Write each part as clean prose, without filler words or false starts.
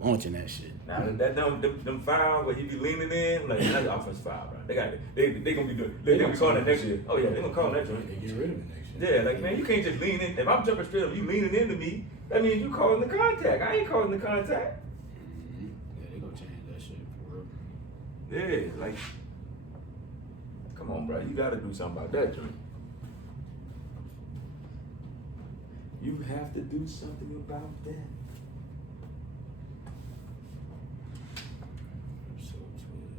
launching that shit. Now them fouls where he be leaning in, like that's offensive foul, bro. They gonna be doing. They gonna be calling that next year. Oh yeah, they gonna call that joint. They get rid of it next year. Yeah, like man, you can't just lean in. If I'm jumping straight up, you leaning into me. That means you calling the contact. I ain't calling the contact. Yeah, they gonna change that shit for real. Yeah, like, come on, bro. You gotta do something about that joint. You have to do something about that. So sweet.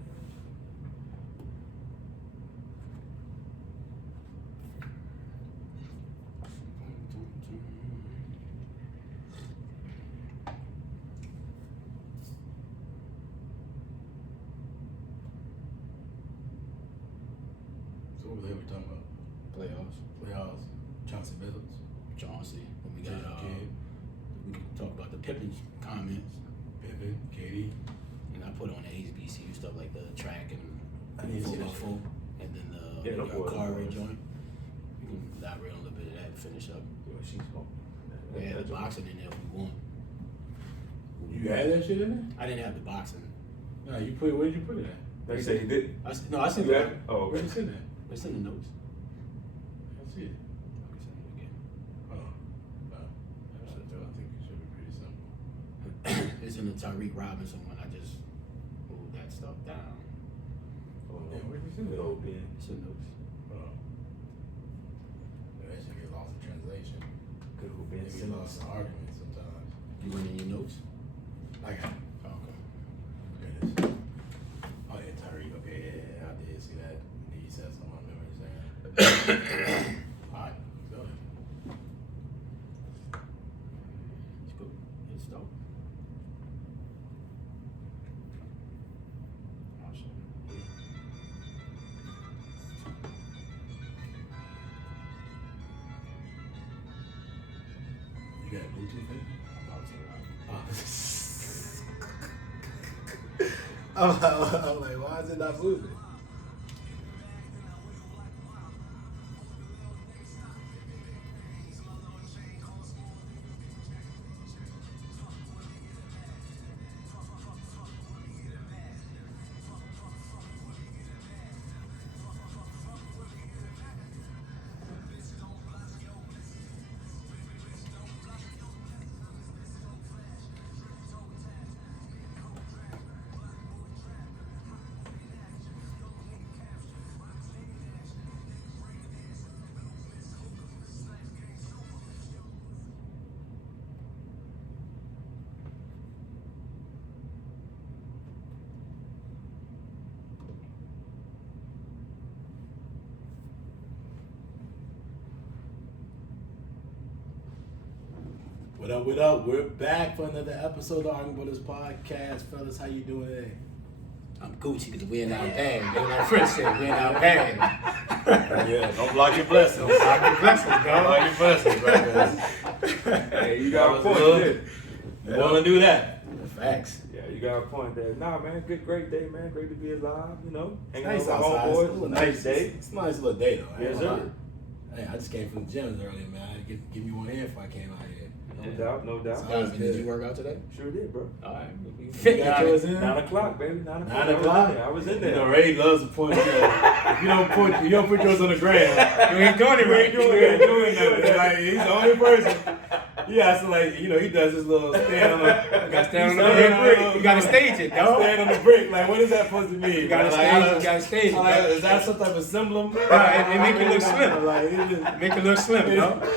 So what the hell we talking about? Playoffs. Chauncey Billups. Chauncey. Then we got Kid. we can talk about the Pippen comments. Pippen, KD. And I put on the HBCU stuff like the track and I didn't see that shit. football, and then the Yeah, no boys, car no boys. joint. We can elaborate on a little bit of that and finish up. Yo, she's home. We had the boxing in there if we won. You had that shit in there? I didn't have the boxing. No, you put. Where did you put it at? They say he did. I sent You it. had it? Oh, Where okay. you send that? It's in the notes. I see it. I can send it again. Oh, no. I think it should be pretty simple. It's in the Tariq Robinson one. I just moved that stuff down. Yeah, where did you send it? Oh, Ben. It's in notes. Oh. That should get lost in translation. Good old Ben Maybe Simmons. lost in arguments sometimes. You went in your notes? I got it. Oh, okay. There it is. Oh yeah, Tyreek. Okay, yeah, I did see that. He said something I remember saying. Alright, go ahead. It's good. It's dope. Awesome. You got Bluetooth in? I'm like, why is it not moving? What up, what up? We're back for another episode of Arguing Brothers Podcast. Fellas, how you doing today? I'm Gucci because we're in our bag. You know what French said, we're in our bag. Yeah, don't block your blessings. Don't block your blessings, Don't dog. block your blessings, right? Hey, you got a point there. You want to do that? Facts. Yeah, you got a point there. Nah, man, great day, man. Great to be alive, you know. It's Hanging nice out with outside. homeboys. It's a Nice day. It's a nice little day, though. I ain't Yes, gonna sir. lie. Hey, I just came from the gym earlier, man. I had to give me one in before I came out here. No doubt, no doubt. Sounds Did good. you work out today? Sure did, bro. All right. You got yours in? 9 o'clock, baby. 9 o'clock. 9 o'clock? I was in You there. know, Ray loves to point. If you don't put yours on the ground, You ain't doing it right. you ain't doing nothing. Like he's the only person. Yeah, so like he does his little stand on the. You got to stand on the Stand brick. on- You got to stage it, dog. Stand on the brick. Like what is that supposed to mean? You got to Like, stage it. You got to stage it. Like, dog. is that some type of symbol? Right, it make it look slim. Like it just, Make it look slim, dog.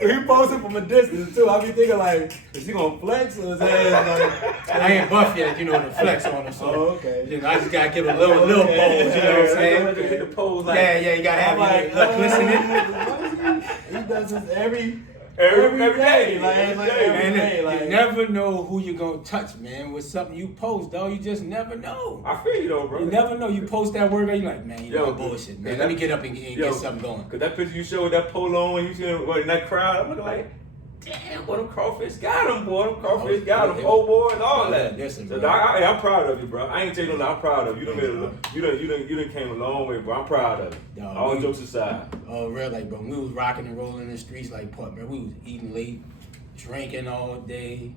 he posted from a distance too. I be thinking like, is he gonna flex or is that like? I ain't buff yet, you know, the flex on him. So, Oh, okay. you know, I just got to give a little pose, you know what I'm saying? Hit the pose like Yeah, you got to have I'm it. Look, listen in. He does this every every day. day. Like, it's like Every every Man, day. Like, you never know who you're going to touch, man, with something you post, dog. You just never know. I feel you though, bro. You never know. You post that word, you're like, man, you know, Yo, bullshit, man. that- Let me get up and Yo, get something going. Cause that picture you showed, that polo and you see in that crowd, I'm looking like, damn, boy, them crawfish got him, boy. Them crawfish got him, po boys, all that. Listen, So bro. I'm proud of you, bro. I ain't taking no, I'm proud of you. You done came a long way, bro. I'm proud of you. Dog, All we- jokes aside. Oh, real, like, bro, we was rocking and rolling in the streets like, man, we was eating late, drinking all day.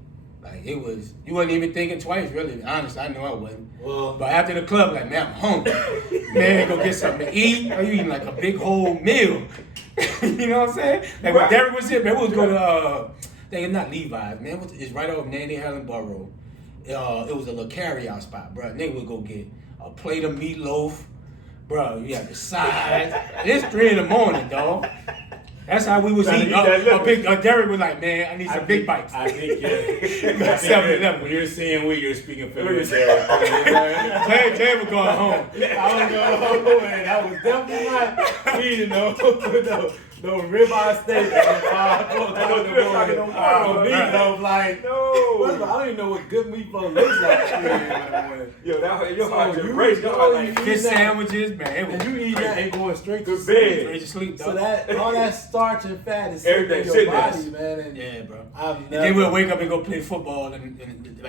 Like it was, you wasn't even thinking twice, really. Honestly, I know I wasn't. Well, But after the club, like, man, I'm hungry. Man, go get something to eat. Are you eating like a big whole meal? You know what I'm saying? Like when Derek was here, man, we was going to, I think it's not Levi's, man. It's right off Nanny Helen Borough. It was a little carry-out spot, bro. Nigga would go get a plate of meatloaf. Bro, you have the sides. It's 3 in the morning, dog. That's how we was eating. Derek was like, man, I need some big bites. I think, yeah. Got 7-Eleven. When you're saying we, you're speaking for yourself. Jay was going home. I was going home, and I was definitely not eating no ribeye steak at 5 o'clock in the morning. Meatloaf, like, No. I don't even know what good meatloaf looks like. Yo, your So heart just you breaks. know Like, Fish sandwiches, man. It was And you eat that and going straight to to sleep. bed. Straight to sleep, So dog. that all that starch and fat is Everything sitting in your sitting body, man. And Yeah, bro. I've And never. then we'll wake up and go play football and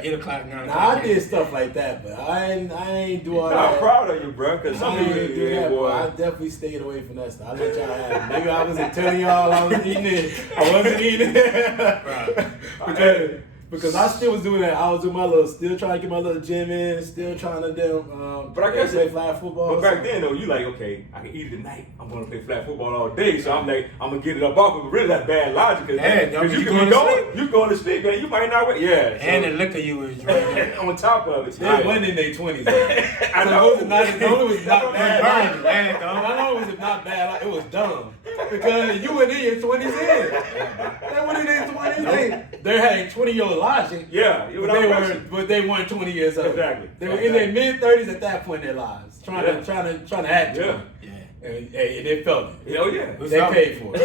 8 o'clock, 9 Now, o'clock. I did stuff like that, but I ain't do all I'm that. proud of you, bro, because some I people, didn't do that, boy. I boy. definitely stayed away from that stuff. I let y'all have it. Maybe I wasn't telling y'all I was eating it. I wasn't eating it. because I still was doing that. I was doing still trying to get my little gym in, still trying to But I guess play flag football. But back then, though, you like, okay, I can eat it tonight. I'm going to play flag football all day. So I'm like, I'm going to get it up off. But really, that's bad logic. Because you you going can to be going, you going to sleep, man. You might not wait. Yeah. And the liquor you was drinking. on top of it. They wasn't in their 20s. I know. It was not bad. Burning, man, dog. I know it was not bad. It was dumb. Because you were in your 20s in. They were in their 20s. They had 20-year logic. Yeah. But they weren't 20 years old. Exactly. They were in their mid-30s at that point in their lives, trying to act. Yeah. Yeah. And they felt it. Hell yeah. They paid for it.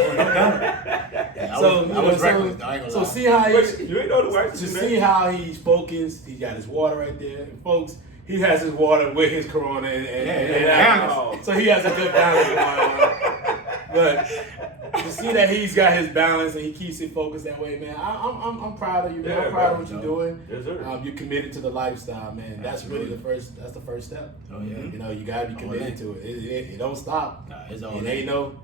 Yeah, I was reckless, though. I ain't gonna So lie. see how You ain't know the way to see how he's focused. He got his water right there, and folks. He has his water with his Corona and balance. so he has a good balance going on. But to see that he's got his balance and he keeps it focused that way, man, I'm proud of you, man. Yeah, I'm proud of what bro. you're doing. Yes, sir. You're committed to the lifestyle, man. That's really Absolutely. that's the first step. Oh, yeah. You know, you gotta be committed to it. It don't stop. Nah, it's all It ain't no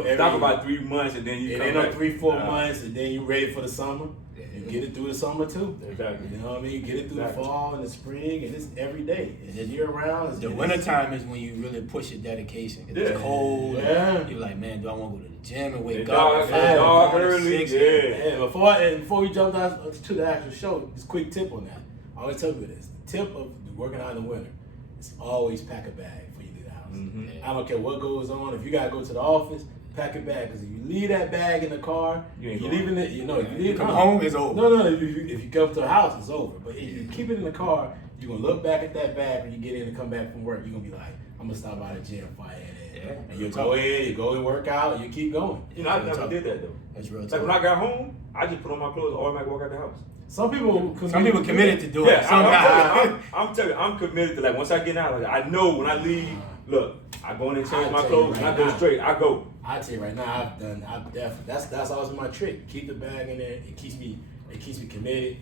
every. Stop about 3 months and then you It come ain't no back. 3-4 months and then you ready for the summer. You get it through the summer too. Exactly. You know what I mean? You get it through Exactly. the fall and the spring, and it's every day. It's year round. The wintertime is when you really push your dedication. Yeah. It's cold. Yeah. You're like, man, do I want to go to the gym and wake It's up? dark, at 5 in the dark morning, early, 6? yeah. And before we jump down to the actual show, just a quick tip on that. I always tell you this. The tip of working out in the winter is always pack a bag before you leave the house. Mhm. I don't care what goes on. If you gotta go to the office, pack a bag. Because if you leave that bag in the car, You ain't you're going. leaving it. You know, if you You leave come it home, it's over. No. If you come to the house, it's over. But if you keep it in the car, you're gonna look back at that bag when you get in and come back from work. You're gonna be like, I'm gonna stop by the gym before I head in. Yeah. And you go in, you go and work out, you keep going. You know, I never did that, though. That's real Like, talk. when I got home, I just put on my clothes, automatically walk out the house. Some people committed to do it. Yeah, Some guys. I'm telling you, I'm committed to, like, once I get out, like, I know when I leave, look, I go in and change I'll my tell you clothes, and right I go now. straight. I go. I tell you right now, I've definitely that's always my trick. Keep the bag in there. It keeps me committed.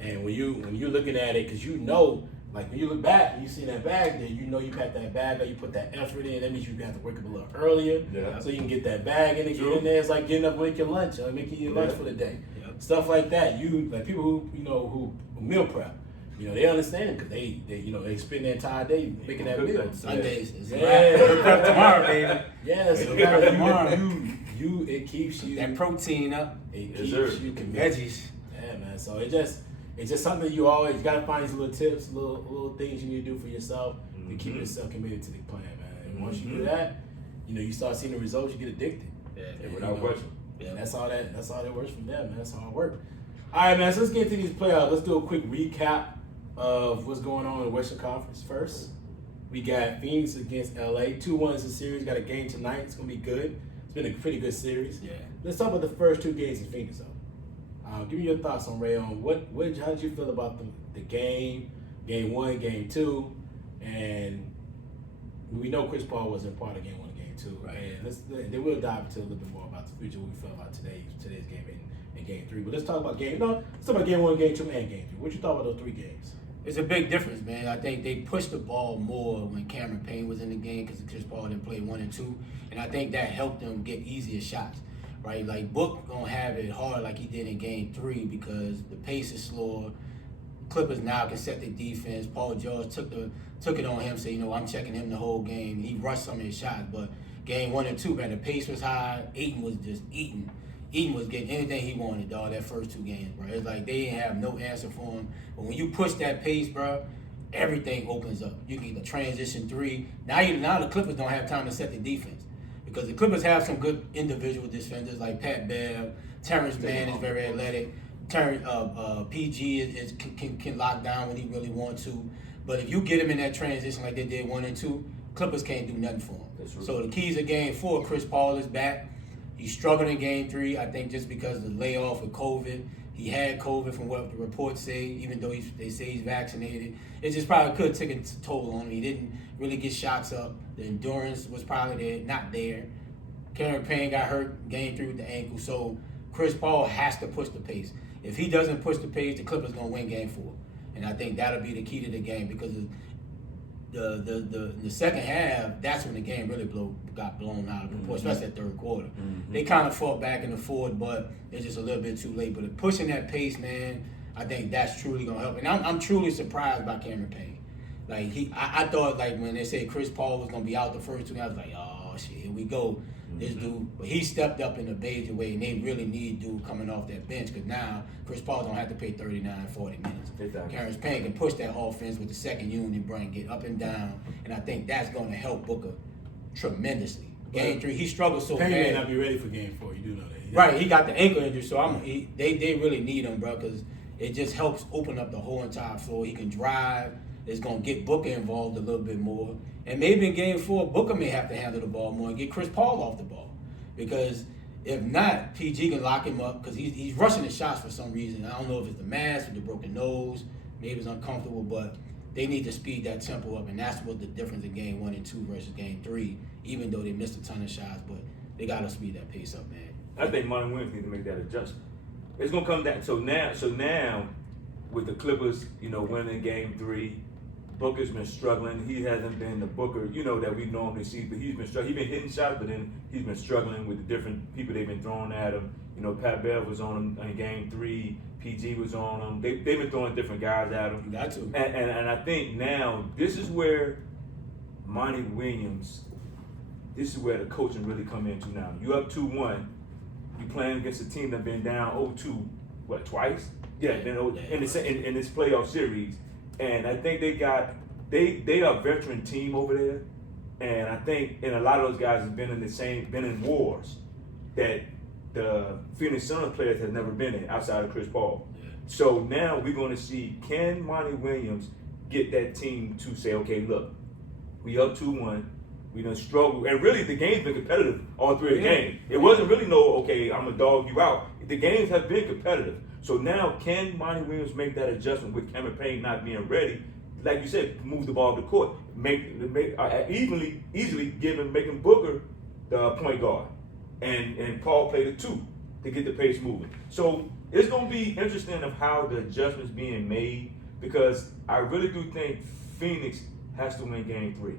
And when you're looking at it, because you know, like when you look back and you see that bag there, you know you packed that bag or you put that effort in. That means you have to wake up a little earlier, Yeah. so you can get that bag in and True. get in there. It's like getting up and making your lunch, making your lunch Yeah. for the day. Yep. Stuff like that. You like people who meal prep. You know, they understand because they spend their entire day making that Cook meal. that. Sundays is Yeah. We'll prep tomorrow, baby. Yeah, so Yeah, tomorrow. it keeps you That protein up. it Yes, keeps sir. you committed. Veggies. Yeah, man. So it's just something you always gotta find these little tips, little things you need to do for yourself to keep Mhm. yourself committed to the plan, man. And once you do Mhm. that, you start seeing the results, you get addicted. Yeah, And, Without question. Yeah. And that's all that works from there, man. That's how it works. All right, man. So let's get to these playoffs. Let's do a quick recap of what's going on in the Western Conference first. We got Phoenix against LA. 2-1 is the series. Got a game tonight. It's gonna be good. It's been a pretty good series. Yeah. Let's talk about the first 2 games in Phoenix, though. Give me your thoughts on Ray on how did you feel about the game 1, game 2, and we know Chris Paul wasn't part of game 1 and game 2, Right. And then we'll dive into a little bit more about the future, what we felt about today's game and game 3. But let's talk about game 1, game 2, and game 3. What you thought about those 3 games? It's a big difference, man. I think they pushed the ball more when Cameron Payne was in the game because Chris Paul didn't play 1 and 2, and I think that helped them get easier shots. right? Like Book gonna have it hard like he did in Game 3 because the pace is slower. Clippers now can set the defense. Paul George took it on him, said, I'm checking him the whole game. He rushed some of his shots, but Game 1 and 2, man, the pace was high. Ayton was just eating. Ayton was getting anything he wanted, dog, that first 2 games, bro. It's like they didn't have no answer for him. But when you push that pace, bro, everything opens up. You can get the transition 3. Now the Clippers don't have time to set the defense because the Clippers have some good individual defenders like Pat Bev. Terrence Mann is very athletic. PG can lock down when he really wants to. But if you get him in that transition like they did 1 and 2, Clippers can't do nothing for him. So the keys of Game 4, Chris Paul is back. He's struggling in Game 3, I think just because of the layoff with COVID. He had COVID from what the reports say, even though they say he's vaccinated. It just probably could take a toll on him. He didn't really get shots up. The endurance was probably not there. Cameron Payne got hurt Game 3 with the ankle. So Chris Paul has to push the pace. If he doesn't push the pace, the Clippers going to win Game 4. And I think that'll be the key to the game because the second half, that's when the game really got blown out of proportion, especially that third quarter. Mm-hmm. They kind of fought back in the fourth, but it's just a little bit too late. But pushing that pace, man, I think that's truly going to help. And I'm truly surprised by Cameron Payne. Like, I thought, like, when they said Chris Paul was going to be out the first 2, I was like, oh, shit, here we go. This dude, but he stepped up in a major way, and they really need dude coming off that bench because now Chris Paul don't have to play 39, 40 minutes. Exactly. Cameron Payne can push that offense with the second unit, get up and down, and I think that's going to help Booker tremendously. Game 3, he struggled so bad. Payne may not be ready for Game 4. You do know that. Right, he got the ankle injury, so they really need him, bro, because it just helps open up the whole entire floor. He can drive. It's going to get Booker involved a little bit more. And maybe in Game 4, Booker may have to handle the ball more and get Chris Paul off the ball. Because if not, PG can lock him up because he's rushing his shots for some reason. I don't know if it's the mask or the broken nose. Maybe it's uncomfortable, but they need to speed that tempo up. And that's what the difference in Game 1 and 2 versus Game 3, even though they missed a ton of shots. But they got to speed that pace up, man. I think Monty Williams need to make that adjustment. It's going to come down. So now with the Clippers, winning Game 3, Booker's been struggling. He hasn't been the Booker, that we normally see, but he's been struggling. He's been hitting shots, but then he's been struggling with the different people they've been throwing at him. Pat Bev was on him in Game 3. PG was on him. They've been throwing different guys at him. You got to. And I think now this is where Monty Williams, this is where the coaching really come into now. You up 2-1. You playing against a team that's been down 0-2, twice? Yeah, in this playoff series. And I think they are a veteran team over there. And I think a lot of those guys have been in wars that the Phoenix Suns players have never been in outside of Chris Paul. Yeah. So now we're going to see, can Monty Williams get that team to say, okay, look, we up 2-1. We done struggle. And really the game's been competitive all 3 of the games. It wasn't really okay, I'm going to dog you out. The games have been competitive. So now, can Monty Williams make that adjustment with Cameron Payne not being ready? Like you said, move the ball to the court, easily making Booker the point guard, and Paul play the 2 to get the pace moving. So it's going to be interesting of how the adjustments being made because I really do think Phoenix has to win Game 3.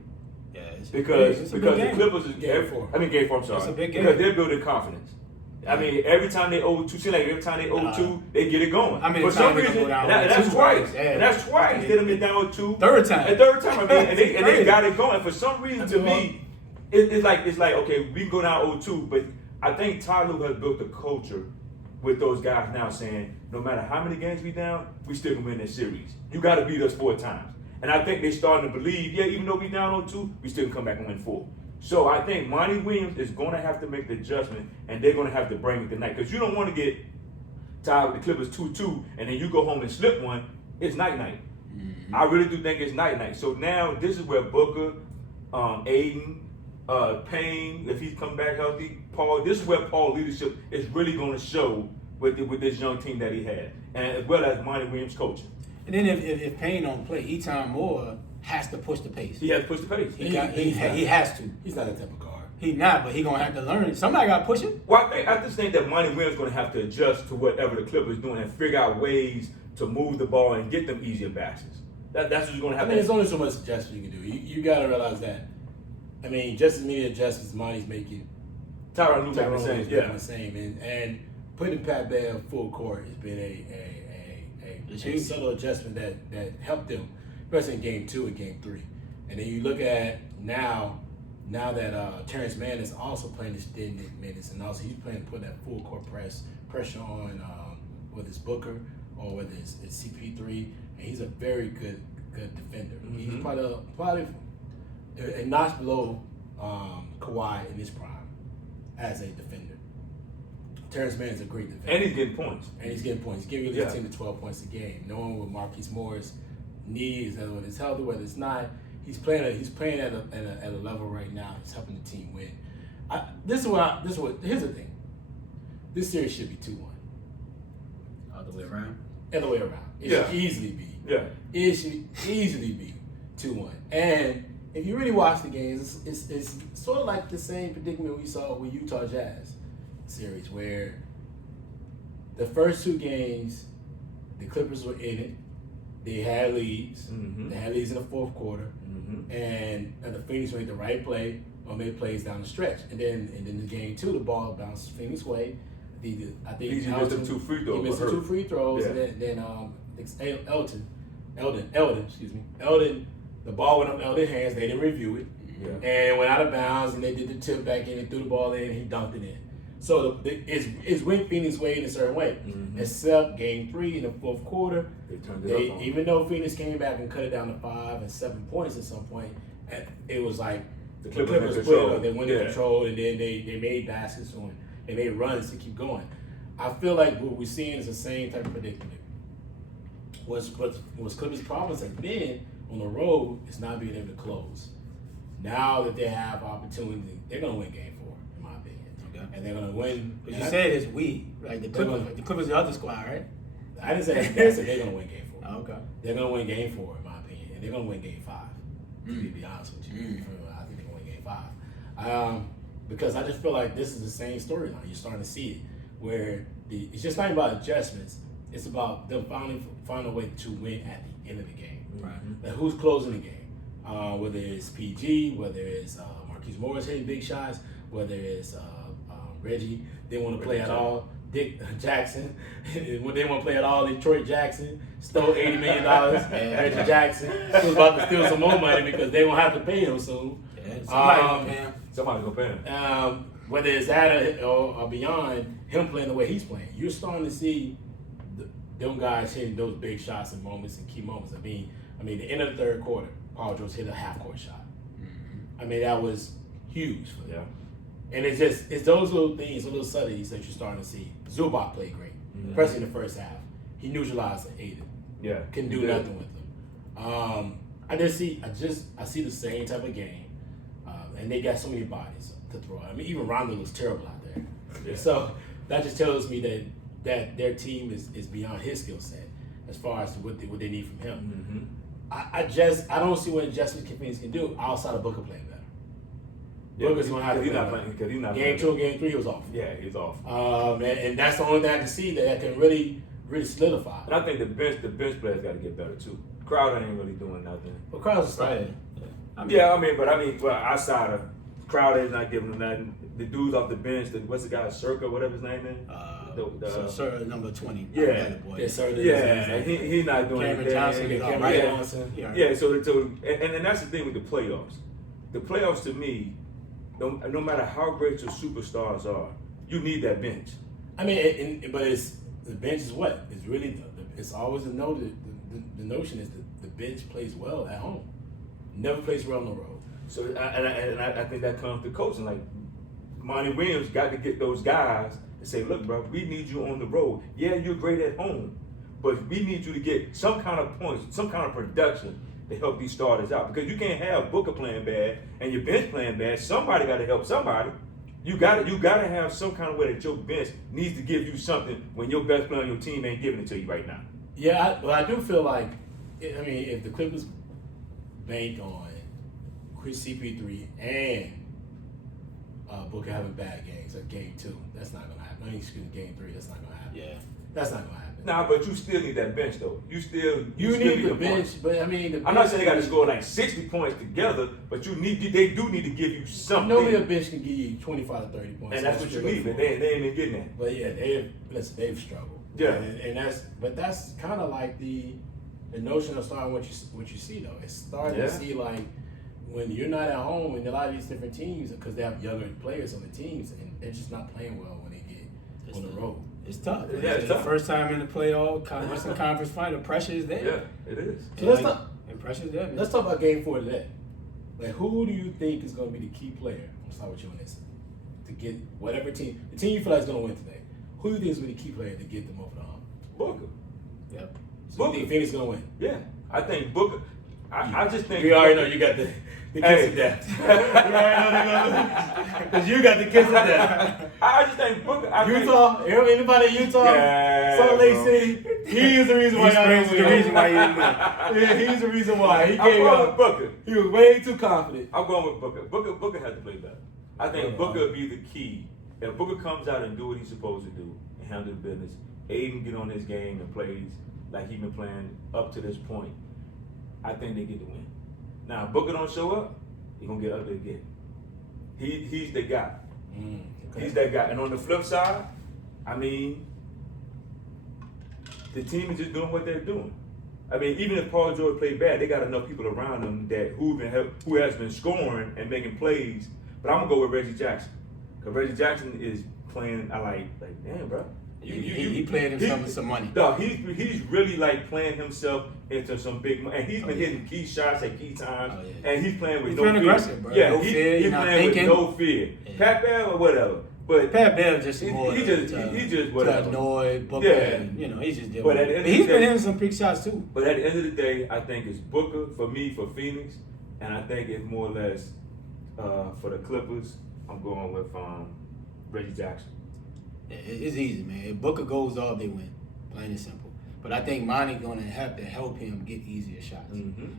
Yeah, because the Clippers is Game 4. Game 4. I'm sorry. It's a big game because they're building confidence. I mean, every time they 0-2, they get it going. I mean, for some reason, that's twice. Yeah. And that's twice. They done been down 2. Third time. I mean, and they got it going. For some reason, to me, it's like okay, we can go down 0-2, but I think Ty Lue has built a culture with those guys now saying, no matter how many games we down, we still can win this series. You got to beat us 4 times. And I think they're starting to believe, even though we down 0-2, we still can come back and win 4. So I think Monty Williams is going to have to make the adjustment, and they're going to have to bring it tonight. Because you don't want to get tied with the Clippers 2-2, and then you go home and slip one. It's night-night. Mm-hmm. I really do think it's night-night. So now this is where Booker, Aiden, Payne, if he's come back healthy, Paul, this is where Paul's leadership is really going to show with this young team that he had, and as well as Monty Williams coaching. And then if Payne don't play, Eton Moore has to push the pace. He has to push the pace. He has to. He's not a type of guard. He not, but he gonna have to learn it. Somebody got to push him. Well, I just think that Monty Williams is going to have to adjust to whatever the Clippers doing and figure out ways to move the ball and get them easier baskets. That's what you're going to have. I mean, there's only so much adjustment you can do. You got to realize that. I mean, just as many adjustments Monty's making, Tyronn Lue making the same. Yeah. The same. And putting Pat Bev full court has been a subtle adjustment that helped them, especially in game 2 and game 3. And then you look at now that Terrence Mann is also playing extended minutes, and also he's playing put that full court pressure on whether it's Booker or whether it's CP3, and he's a very good defender. Mm-hmm. He's probably a notch below Kawhi in his prime as a defender. Terrence Mann is a great defender. And he's getting points. He's giving his team to 12 points a game. Knowing what Marquise Morris needs, whether it's healthy, whether it's not, he's playing at a level right now. He's helping the team win. Here's the thing. This series should be 2-1. Other way around. Other way around. It should easily be. Yeah. It should easily be 2-1. And if you really watch the games, it's sort of like the same predicament we saw with Utah Jazz series, where the first 2 games, the Clippers were in it. They had leads. Mm-hmm. They had leads in the fourth quarter, mm-hmm. and the Phoenix made the right play or made plays down the stretch. And then in game 2, the ball bounced Phoenix way. I think he missed the 2 free throws. He missed the 2 free throws, yeah. and then Eldon. The ball went up Eldon's hands. They didn't review it, and went out of bounds. And they did the tip back in and threw the ball in. And he dunked it in. So it's went Phoenix way in a certain way, mm-hmm. except game 3 in the fourth quarter. They turned it up. Even though Phoenix came back and cut it down to 5 and 7 points at some point, it was like the Clippers put it. They went in control, and then they made baskets and they made runs to keep going. I feel like what we're seeing is the same type of predicament. What's Clippers' problems have been on the road is not being able to close. Now that they have opportunity, they're going to win game 4, in my opinion. Okay. And they're going to win. But you said it's we, like the Clippers, the other squad, right? I didn't say that. I said they're going to win game 4. Oh, okay. They're going to win game 4, in my opinion. And they're going to win game 5, to be honest with you. I think they're going to win game 5. Because I just feel like this is the same storyline. You're starting to see it, where it's just not about adjustments. It's about them finding a way to win at the end of the game. Right. Like who's closing the game? Whether it's PG, whether it's Marquise Morris hitting big shots, whether it's Reggie, they want to play at all. Dick Jackson, when they want to play at all, Detroit Jackson stole $80 million. Reggie Jackson was about to steal some more money because they won't have to pay him soon. Yeah, somebody's gonna pay him. Whether it's that or beyond, him playing the way he's playing, you're starting to see them guys hitting those big shots and moments and key moments. I mean, the end of the third quarter, Paul George hit a half-court shot. Mm-hmm. That was huge for them. Yeah. And it's those little things, those little subtleties that you're starting to see. Zubac played great, especially in the first half. He neutralized Aiden. Yeah. Couldn't do nothing with them. I see the same type of game, and they got so many bodies to throw. Even Rondo looks terrible out there. Yeah. So that just tells me that their team is beyond his skill set as far as what they need from him. Mm-hmm. I don't see what adjustments Phoenix can do outside of Booker playing better. Yeah, Booker's going to have to play better. Because he's not game 2 and game 3 he was off. Yeah, he's off. And that's the only thing I can see that can really solidify. And I think the bench players got to get better too. Crowder ain't really doing nothing. Well, Crowder's starting. Well, outside of Crowder's not giving them nothing. The dudes off the bench, what's the guy, Circa, whatever his name is? Sir, number 20. Yeah. He's not doing anything. Cameron Johnson. Yeah, so and that's the thing with the playoffs. The playoffs, to me, no matter how great your superstars are, you need that bench. But the bench is what? It's really, it's always the notion is that the bench plays well at home. Never plays well on the road. So, I think that comes to coaching. Like, Monty Williams got to get those guys and say, look, bro, we need you on the road. Yeah, you're great at home, but we need you to get some kind of points, some kind of production to help these starters out. Because you can't have Booker playing bad and your bench playing bad. Somebody got to help somebody. You got to have some kind of way that your bench needs to give you something when your best player on your team ain't giving it to you right now. Yeah, I do feel like, if the Clippers bank on Chris CP3 and Booker having bad games, like game 2, that's not going to happen. Game 3, that's not going to happen. Yeah. That's not going to happen. Nah, but you still need that bench though. You still need the points. bench, but I mean, I'm not saying they got to score like 60 points together, but they do need to give you something. Normally a bench can give you 25 to 30 points, and that's what you need. But they ain't even getting that. But yeah, they've struggled. Yeah, and that's kind of like the notion of starting what you see though. It's starting to see like when you're not at home and a lot of these different teams because they have younger players on the teams and they're just not playing well when they get on the road. It's tough. Yeah, it's the tough. first time in the playoff, Western Conference final, pressure is there. Yeah, it is. So pressure is there, man. let's talk about Game 4 today. Like, who do you think is going to be the key player? I'll start with you on this. To get whatever team, the team you feel like is going to win today. Who do you think is going to be the key player to get them over the hump? Booker. Yep. So Booker. you think Phoenix is going to win? Yeah, I think Booker. I just think We already know you got the kiss of death. Because you got the kiss of death. I just think Booker. Utah, anybody in Utah? Yeah, Salt Lake bro. City. He is the reason why y'all didn't win. the reason why you didn't win. Yeah, he's the reason why. He I'm gave going up. with Booker. He was way too confident. I'm going with Booker. Booker has to play better. I think Booker will be the key. If Booker comes out and do what he's supposed to do and handle the business, Aiden get on his game and plays like he's been playing up to this point, I think they get the win. Now, if Booker don't show up, he's going to get ugly again. He's the guy. Okay. He's that guy. And on the flip side, I mean, the team is just doing what they're doing. I mean, even if Paul George played bad, they got enough people around them that who has been scoring and making plays. But I'm gonna go with Reggie Jackson, because Reggie Jackson is playing. I like damn, bro. He playing himself into some money. No, he's really like playing himself into some big money, and he's been hitting key shots at key times, and he's playing with He's no playing fear. aggressive, bro. Yeah, No fear, he's you're not playing thinking. with no fear. Yeah. Pat Bell or whatever, but Pat Bell just more he just whatever. to annoy Booker. Yeah. And, he's just dealing But with at the it. end But of he's the been day- hitting some big shots too. But at the end of the day, I think it's Booker for me for Phoenix, and I think it's more or less for the Clippers. I'm going with Reggie Jackson. It's easy, man. If Booker goes off, they win. Plain and simple. But I think Monty's going to have to help him get easier shots.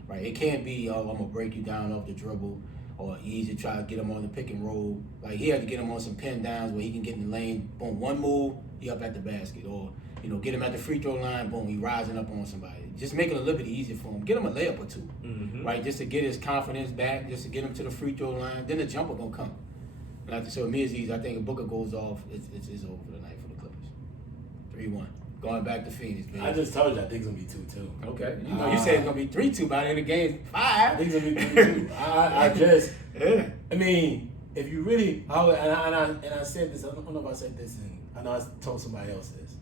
Right? It can't be, I'm going to break you down off the dribble or easy try to get him on the pick and roll. Like, he had to get him on some pin downs where he can get in the lane. Boom, one move, he up at the basket. Or, get him at the free throw line. Boom, he rising up on somebody. Just make it a little bit easier for him. Get him a layup or two. Right? Just to get his confidence back, just to get him to the free throw line. Then the jumper going to come. So me, it's easy. I think if Booker goes off, it's over for the night for the Clippers. 3-1. Going back to Phoenix, man. I just told you I think it's going to be 2-2. Okay. You said it's going to be 3-2 by the end of the game. 5. I think it's going to be 3-2. Yeah. I mean, if you really, I said this, I don't know if I said this, and I know I told somebody else this.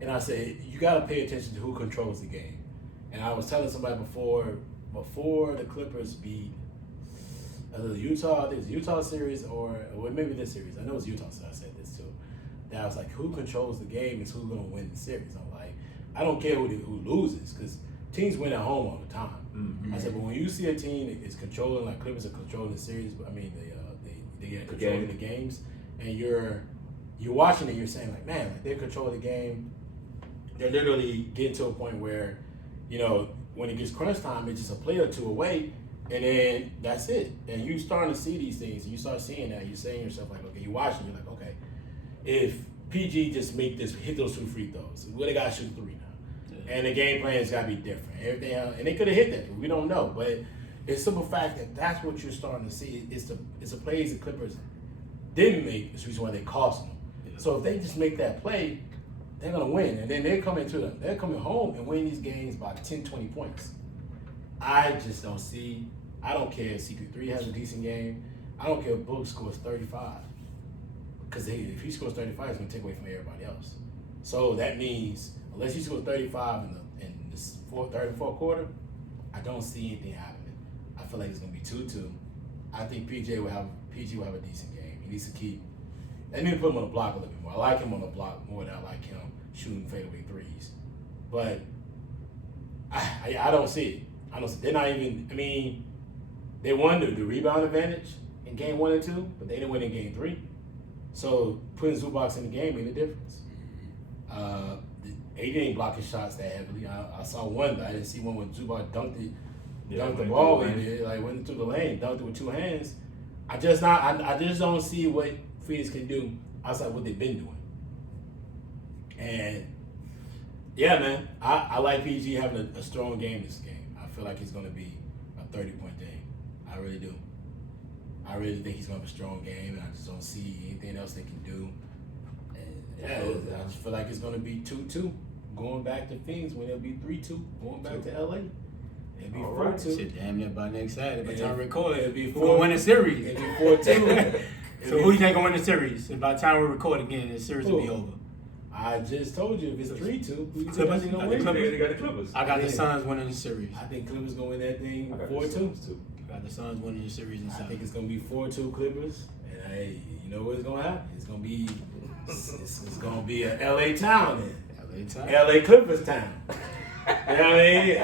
And I said, you got to pay attention to who controls the game. And I was telling somebody before the Clippers beat Utah, I think it was Utah series or maybe this series. I know it's Utah, so I said this too. That I was like, who controls the game is who's going to win the series. I'm like, I don't care who loses because teams win at home all the time. I said, but when you see a team that is controlling, like Clippers are controlling the series, I mean, they are controlling the games, and you're watching it, you're saying like, man, like they're controlling the game. They're literally getting to a point where, when it gets crunch time, it's just a play or two away. And then that's it. And you starting to see these things. And you start seeing that. You're saying to yourself, like, okay, you're watching. You're like, okay, if PG just hit those 2 free throws, well, they got to shoot 3 now. Yeah. And the game plan's got to be different. Everything else, and they could have hit that. We don't know. But it's simple fact that that's what you're starting to see. It's the plays the Clippers didn't make. It's the reason why they cost them. Yeah. So if they just make that play, they're going to win. And then they're coming home and win these games by 10, 20 points. I just don't see. I don't care if CP3 has a decent game. I don't care if Book scores 35. Because if he scores 35, he's going to take away from everybody else. So that means, unless he scores 35 in the third and fourth quarter, I don't see anything happening. I feel like it's going to be 2-2. I think PG will have a decent game. He needs to keep. They need to put him on the block a little bit more. I like him on the block more than I like him shooting fadeaway threes. But I don't see it. They're not even. I mean, they won the rebound advantage in game 1 and 2, but they didn't win in game 3. So putting Zubac in the game made a difference. He didn't block his shots that heavily. I saw one, but I didn't see one when Zubac dunked the ball in there, like went through the lane, dunked it with 2 hands. I just don't see what Phoenix can do outside what they've been doing. And Yeah, man. I like PG having a strong game this game. I feel like he's going to be a 30-point game. I really do. I really think he's going to have a strong game, and I just don't see anything else they can do. And yeah, I just feel like it's going to be 2-2. Going back to Phoenix when it'll be 3-2. Going back to LA. It'll be 4-2. Shit, damn near by next Saturday. By the time we record it, it'll be who gonna win the series? It'll be 4-2. So who you think gonna win the series? And by the time we record again, the series will be over. I just told you if it's 3-2, who you Clippers. think gonna They win? got the Clippers. I got the Suns winning the series. I think Clippers gonna win that thing I got the 4-2. Suns, too. I got the Suns winning the series in I seven. think it's gonna be 4-2 Clippers, and you know what's gonna happen? It's gonna be it's gonna be a LA town then. LA time. LA Clippers town. You know what I mean?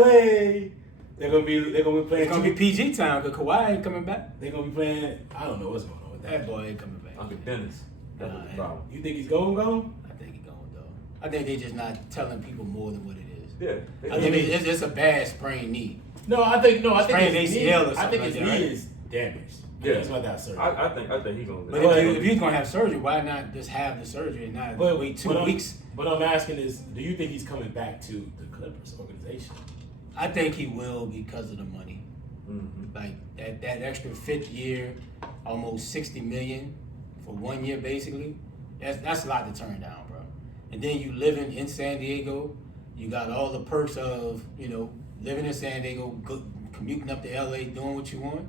LA. They're gonna be playing. It's gonna be PG time because Kawhi ain't coming back. They're gonna be playing. I don't know what's going on with that. That boy ain't coming back. Uncle Dennis. That's the problem. You think he's going? I think he's going though. I think they just not telling people more than what it is. Yeah. I think it's a bad sprained knee. No, I think Sprained his knee. ACL or I something think like his that, right? knee is damaged. Yeah. He's about to have surgery. I think he's gonna. But if he's gonna have surgery, why not just have the surgery and not wait 2 weeks? What I'm asking is, do you think he's coming back to the Clippers organization? I think he will because of the money. Mm-hmm. Like that extra fifth year, almost $60 million for 1 year basically. That's a lot to turn down, bro. And then you living in San Diego, you got all the perks of living in San Diego, commuting up to LA, doing what you want.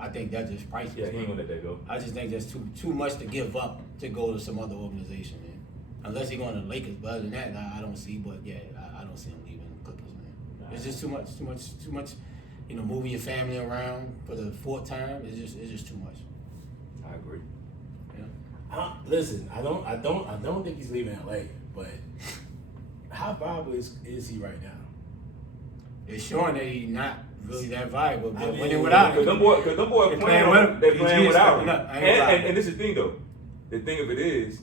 I think that's just priceless. Yeah, he ain't gonna let that go. I just think that's too much to give up to go to some other organization, man. Unless he's going to the Lakers, but other than that, I don't see. But yeah, I don't see him leaving the Clippers, man. It's just too much. Moving your family around for the fourth time. It's just too much. I agree. Yeah. Listen, I don't think he's leaving LA, but how viable is he right now? It's showing that he's not really that viable. I But mean, winning without Because him. them boys They playing playing with him. They PG playing is without stepping him. up. I ain't gonna lie. And this is the thing though. The thing of it is,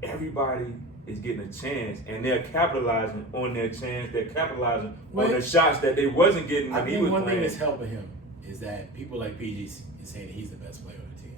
everybody is getting a chance, and they're capitalizing on their chance. They're capitalizing on the shots that they wasn't getting I when he think was one thing playing. that's helping him is that people like PG is saying that he's the best player on the team.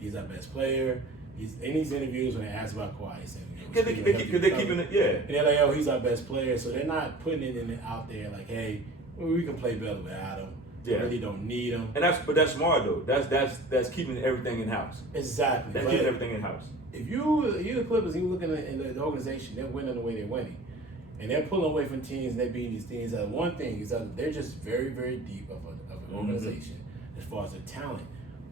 He's our best player. He's in these interviews when they ask about Kawhi, he's saying Because they're keeping it, yeah. And they're like, oh, he's our best player, so they're not putting it out there like, hey, we can play better without him. Yeah. We really don't need him. And that's smart though. That's keeping everything in house. Exactly. That's But keeping everything in house. if you're the Clippers, you're looking at the organization, they're winning the way they're winning. And they're pulling away from teams, they're beating these teams. One thing is that they're just very, very deep of an organization as far as their talent.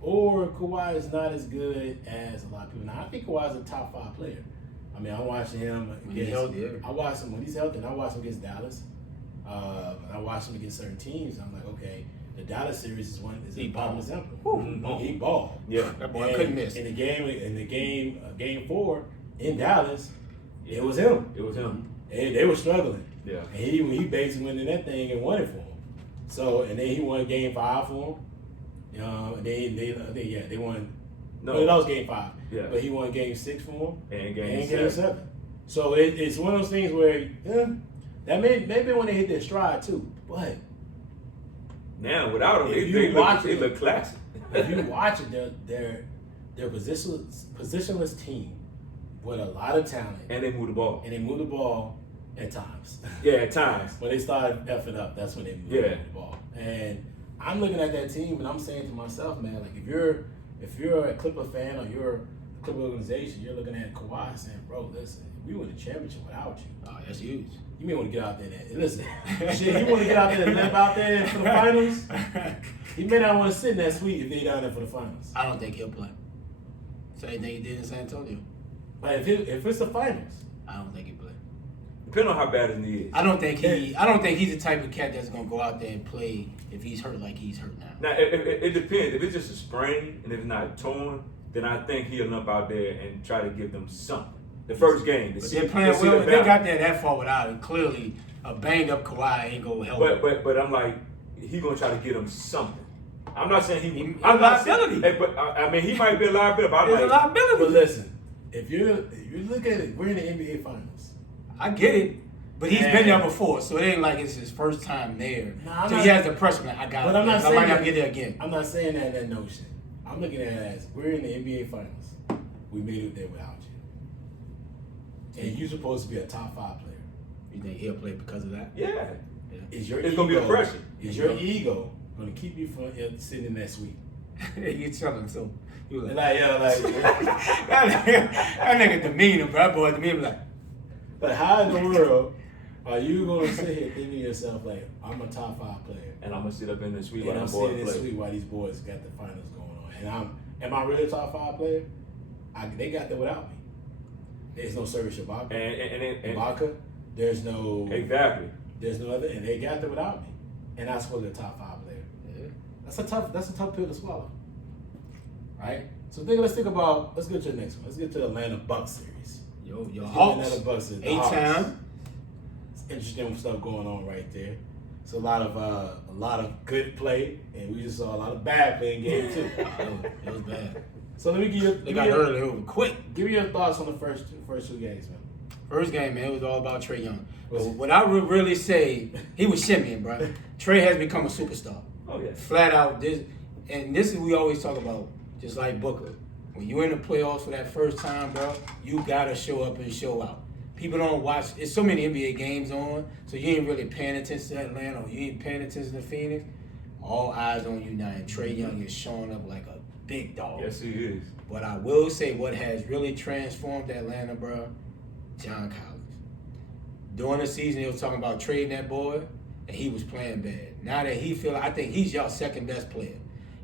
Or Kawhi is not as good as a lot of people. Now, I think Kawhi is a top 5 player. I mean, I'm watching him against. I watch him when he's healthy, and I watch him against Dallas. I watch him against certain teams. I'm like, okay, the Dallas series is a prime example. He balled. Yeah. That boy couldn't miss. In the game 4 in Dallas, it was him. It was him. And they were struggling. Yeah. And he basically went in that thing and won it for him. So, and then he won game 5 for him. They won. No, that was game 5. Yeah. But he won game 6 for him. And game game 7. So it's one of those things where that maybe when they hit their stride too. But now without him, if they look classy. if you watch it, they're positionless team with a lot of talent. And they move the ball. And they move the ball at times. Yeah, at times. When they started effing up, that's when they moved the ball. And I'm looking at that team and I'm saying to myself, man, like if you're a Clipper fan or you're a Clipper organization, you're looking at Kawhi saying, bro, listen, we win a championship without you. Oh, that's huge. You may want to get out there and listen. Shit, you want to get out there and live out there for the finals? He may not want to sit in that suite if they're down there for the finals. I don't think he'll play. Same thing he did in San Antonio. But if it's the finals, I don't think he'll play. Depending on how bad his knee is. I don't think he's the type of cat that's gonna go out there and play if he's hurt like he's hurt now. Now it depends. If it's just a sprain and if it's not torn, then I think he'll jump out there and try to give them something. The first game. But they're playing well. If they got there that far without it, clearly a banged up Kawhi ain't gonna help. But I'm like, he gonna try to get him something. I'm not saying he. I'm a liability. But I mean, he might be a liability. But It's a liability. But listen, if you look at it, we're in the NBA Finals. I get it, but he's been there before, so it ain't like it's his first time there. So he has the pressure. Like, I got it. I might not get there again. I'm not saying that notion. I'm looking at it as we're in the NBA Finals. We made it there without you. and you're supposed to be a top 5 player. You think he'll play because of that? Yeah. Is your It's ego, gonna be the pressure. Is your ego going to keep you from sitting in that suite? You tell him so. You like, Like, that nigga demeanor, bro. That boy demeanor like. how in the world are you going to sit here thinking to yourself, like, I'm a top 5 player? And I'm gonna sit up in the suite And while I'm the sitting boys in the play. suite while these boys got the finals going on. And am I really a top 5 player? They got there without me. There's no Service Sha'Carri. And Ibaka. There's no exactly. There's no other, and they got there without me. And I'm supposed to be a top 5 player. Yeah. That's a tough pill to swallow. Right? So let's get to the next one. Let's get to the Atlanta Bucks series. Your Let's get to Hawks. Atlanta Bucks, the A-Town. Hawks. It's interesting stuff going on right there. It's a lot of good play, and we just saw a lot of bad play in game 2. It was bad. So let me give you They got early over quick. give me your thoughts on the first 2 games, man. First game, man, it was all about Trae Young. Was it? What I would really say, he was shimmying, bro. Trae has become a superstar. Oh yeah. Flat out, this is we always talk about, just like Booker. When you're in the playoffs for that first time, bro, you gotta show up and show out. People don't watch. There's so many NBA games on, so you ain't really paying attention to Atlanta, or you ain't paying attention to Phoenix. All eyes on you now, and Trae Young is showing up like a big dog. Yes, he is. But I will say what has really transformed Atlanta, bro, John Collins. During the season, they was talking about trading that boy, and he was playing bad. Now that I think he's y'all second best player.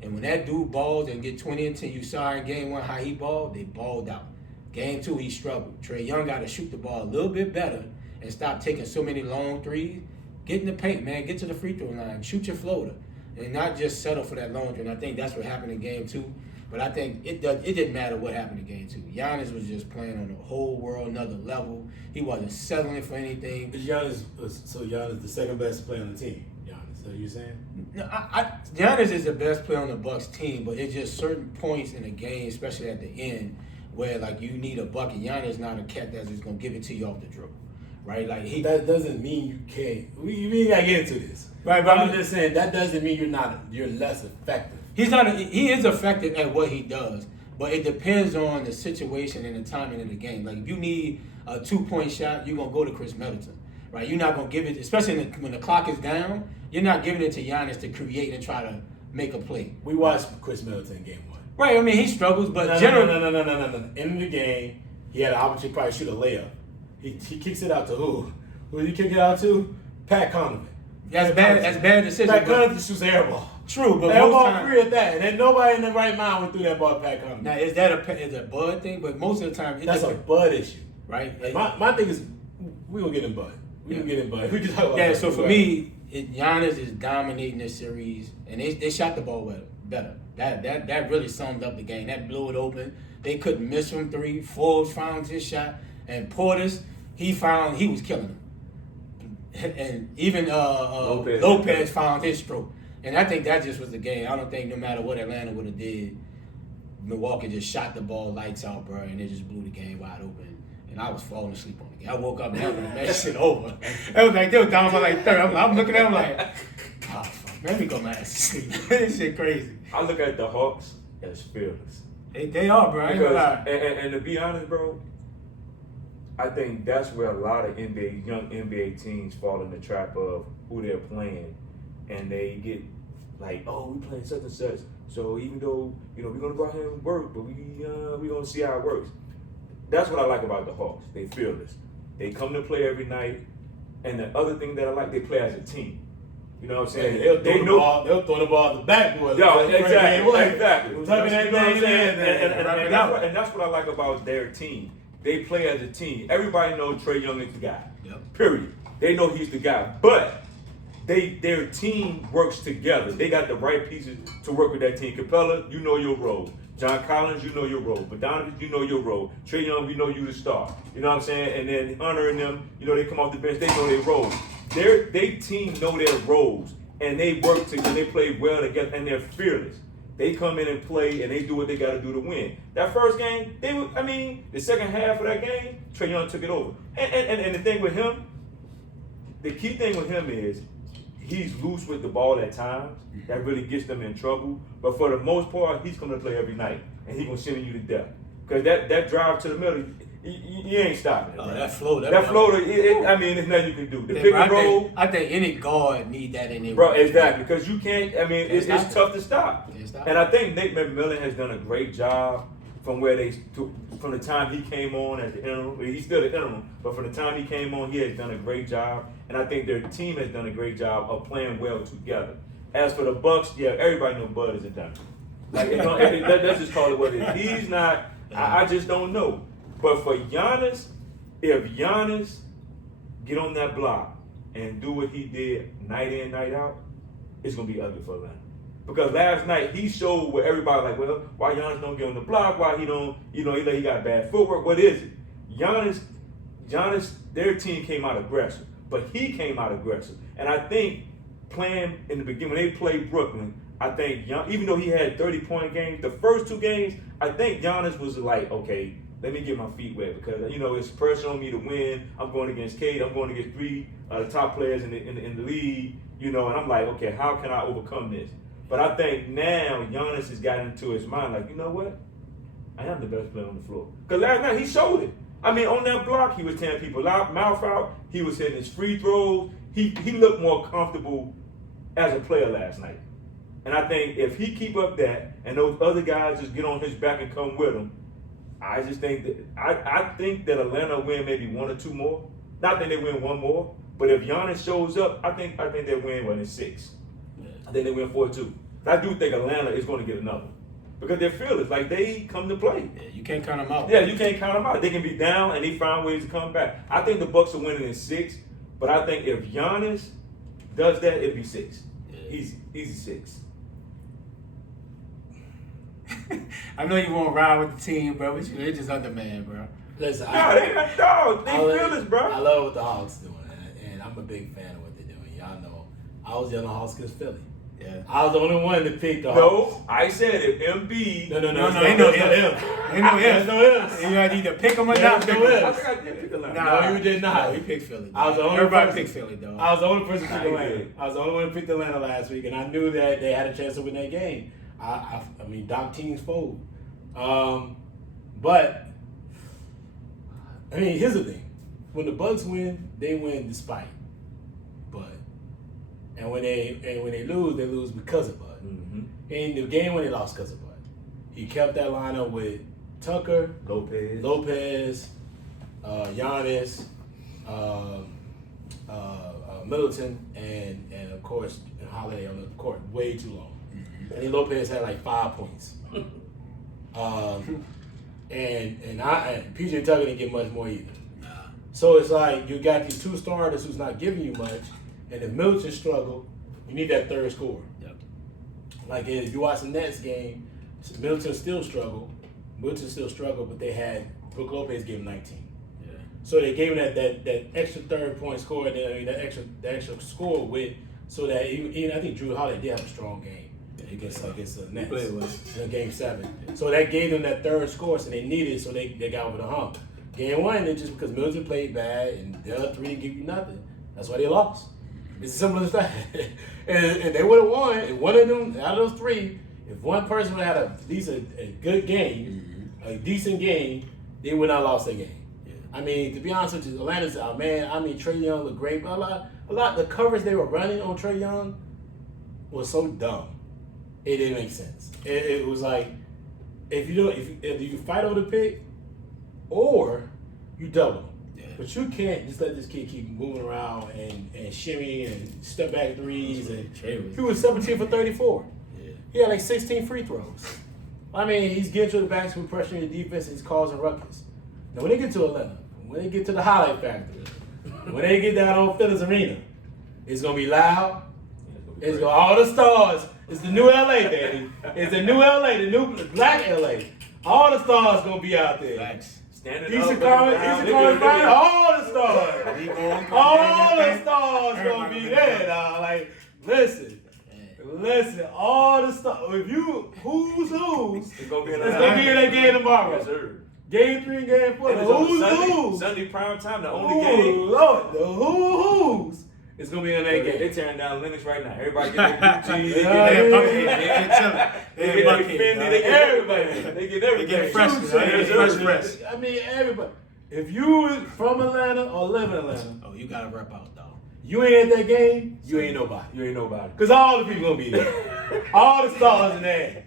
And when that dude balls and get 20 and 10, you saw in game 1 how he balled, they balled out. Game 2, he struggled. Trae Young got to shoot the ball a little bit better and stop taking so many long threes. Get in the paint, man. Get to the free throw line. Shoot your floater. And not just settle for that long three. And I think that's what happened in game 2. But I think it didn't matter what happened in game 2. Giannis was just playing on a whole world, another level. He wasn't settling for anything. Giannis the second best player on the team. Giannis, so you saying? No, Giannis is the best player on the Bucks team, but it's just certain points in the game, especially at the end, where like you need a bucket. Giannis not a cat that's just gonna give it to you off the dribble, right? Like That doesn't mean you can't. We gotta get into this. Right, but I'm just saying that doesn't mean you're less effective. He is effective at what he does, but it depends on the situation and the timing in the game. Like if you need a 2-point shot, you're gonna go to Chris Middleton, right? You're not gonna give it, especially when the clock is down. You're not giving it to Giannis to create and try to make a play. We watched Chris Middleton in game 1. Right, I mean he struggles, but generally, no. End of the game, he had an opportunity to probably shoot a layup. He kicks it out to who? Who did he kick it out to? Pat Connaughton. That's bad decision. Pat Connaughton just shoots air ball. True, but Air most ball times, 3 at that, and then nobody in the right mind went through that ball to Pat Connaughton. now is that a Bud thing? But most of the time, That's a Bud issue. right. My thing is, we gonna get in Bud. We can get in Bud. We can talk about Yeah, that. so for me, Giannis is dominating this series, and they shot the ball better. That really summed up the game. That blew it open. They couldn't miss from 3. Forbes found his shot, and Portis, he was killing them. And even Lopez found his stroke. And I think that just was the game. I don't think no matter what Atlanta would have did, Milwaukee just shot the ball lights out, bro, and it just blew the game wide open. And I was falling asleep on the game. I woke up and I was like, that shit over. It was like, they were down by like 30. I'm looking at them like, oh, fuck, let me go my ass to sleep. This shit crazy. I look at the Hawks as fearless. They are, bro. I ain't gonna lie. And to be honest, bro, I think that's where a lot of young NBA teams fall in the trap of who they're playing, and they get like, oh, we playing such and such. So even though we're gonna go out here and work, but we gonna see how it works. That's what I like about the Hawks. They fearless. They come to play every night, and the other thing that I like, they play as a team. You know what I'm saying? They'll throw the ball at the backboard. Yeah, exactly. And that's what I like about their team. They play as a team. Everybody knows Trae Young is the guy. Yep. Period. They know he's the guy. But their team works together. They got the right pieces to work with that team. Capella, you know your role. John Collins, you know your role. Bogdanovich, you know your role. Trae Young, we know you the star. You know what I'm saying? And then Hunter and them, they come off the bench, they know their role. They team know their roles, and they work together. They play well together, and they're fearless. They come in and play, and they do what they got to do to win. That first game, the second half of that game, Trae Young took it over. And the thing with him, the key thing with him is he's loose with the ball at times. That really gets them in trouble. But for the most part, he's going to play every night, and he's going to send you to death. Because that drive to the middle, you ain't stopping it. Oh, Bro. that flow. That floater, I mean, there's nothing you can do. The Yeah, pick bro, and roll. I think any guard need that in there. Bro, exactly, because you can't, I mean, it's stop tough to stop. Can't stop And I think Nate McMillan has done a great job from the time he came on at the interim. He's still the interim, but from the time he came on, he has done a great job. And I think their team has done a great job of playing well together. As for the Bucks, yeah, everybody knows Bud is a dummy. Like, let's just call it what it is. He's not, I just don't know. But for Giannis, if Giannis get on that block and do what he did night in, night out, it's going to be ugly for Atlanta. Because last night he showed where everybody like, well, why Giannis don't get on the block? Why he don't, he got bad footwork. What is it? Giannis, their team came out aggressive, but he came out aggressive. And I think playing in the beginning, when they played Brooklyn, I think even though he had 30-point games, the first 2 games, I think Giannis was like, okay, let me get my feet wet because it's pressure on me to win. I'm going against Cade. I'm going against 3 of the top players in the league. And I'm like, okay, how can I overcome this? But I think now Giannis has gotten into his mind, like, you know what? I am the best player on the floor. Because last night he showed it. I mean, on that block, he was tearing people mouth out. He was hitting his free throws. He looked more comfortable as a player last night. And I think if he keep up that and those other guys just get on his back and come with him, I just think that I think that Atlanta win maybe 1 or 2 more. Not that they win 1 more, but if Giannis shows up, I think they win 6. I think they win 4-2. I do think Atlanta is going to get another because they're fearless. Like they come to play. Yeah, you can't count them out. Yeah, you can't count them out. They can be down and they find ways to come back. I think the Bucks are winning in 6, but I think if Giannis does that, it'll be 6. Yeah. Easy 6. I know you won't ride with the team, bro, but you're just underman, bro. Listen, they not dogs. They fearless, bro. I love what the Hawks doing, and I'm a big fan of what they're doing. Y'all know, I was the Hawks against Philly. Yeah. I was the only one to pick the Hawks. No, I said if Embiid. No, Ain't no ifs. There's no ifs. You gotta either pick them or not pick no them. I ifs. think I did pick Atlanta. No, you did not. We picked Philly. I was the only Everybody person- picked Philly, though. I was the only person to pick Nah, Atlanta. you did. I was the only one to pick Atlanta last week, and I knew that they had a chance to win that game. I mean, Doc teams fold. But I mean, here's the thing: when the Bucks win, they win despite Bud, and when they lose because of Bud. Mm-hmm. In the game when they lost because of Bud, he kept that lineup with Tucker, Lopez, Giannis, Middleton, and of course Holiday on the court way too long. Mm-hmm. And then Lopez had like 5 points. And PJ Tucker didn't get much more either. Nah. So it's like you got these 2 starters who's not giving you much, and if Middleton struggle, you need that third scorer. Yep. Like if you watch the Nets game, Middleton still struggled, but they had Brook Lopez gave him 19. Yeah. So they gave him that extra third point score, that extra score with so that even I think Drew Holiday did have a strong game. Against the Nets in Game 7. So that gave them that third score, so they needed it, so they got over the hump. Game 1, it's just because Middleton played bad and the other 3 didn't give you nothing. That's why they lost. It's as simple as that. and they would have won if one of them, out of those 3, if one person would have had at least a good game, a decent game, they would not have lost that game. Yeah. I mean, to be honest with you, Atlanta's out, man. I mean, Trae Young looked great, but a lot the coverage they were running on Trae Young was so dumb. It didn't make sense. It was like if you fight over the pick or you double. Yeah. But you can't just let this kid keep moving around and shimmy and step back threes. And he was 17 for 34. Yeah. He had like 16 free throws. I mean, he's getting to the basket with pressure in the defense and he's causing ruckus. Now when they get to Atlanta, when they get to the highlight factory, when they get down on Phillies Arena, it's gonna be loud. It's gonna all the stars. It's the new LA, baby. It's the new LA, the new black LA. All the stars gonna be out there. Facts. Eastern Conference, all the stars. All the stars gonna be there, dog. Like, listen, all the stars. If you who's, it's gonna be in that game tomorrow. Yes, sir. Game 3 and Game 4. The who's. Sunday prime time, the only game. Lord, the who's. It's gonna be in that game. They're tearing down Linux right now. Everybody get their Gucci. They get everybody. They get everything. Fresh. I mean, everybody. If you is from Atlanta or live in Atlanta, Oh, you gotta rep out, though. you ain't at that game, you ain't nobody. You ain't nobody. Because all the people gonna be there. All the stars in there.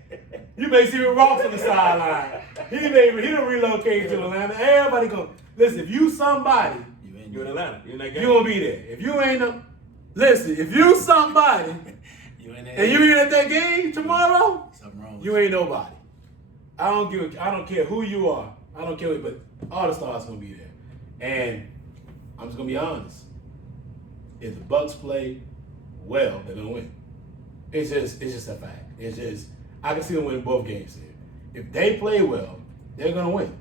You may see Ross on the sideline. He done relocate to Atlanta. Everybody gonna listen. If you somebody, You in Atlanta. You in that game. you gonna be there. If you ain't no, listen. If you somebody You in there. and you ain't at that game tomorrow, Something wrong with you ain't nobody. I don't care who you are. I don't care, but all the stars gonna be there. And I'm just gonna be honest. If the Bucks play well, they're gonna win. It's just a fact. It's just I can see them winning both games here. If they play well, they're gonna win.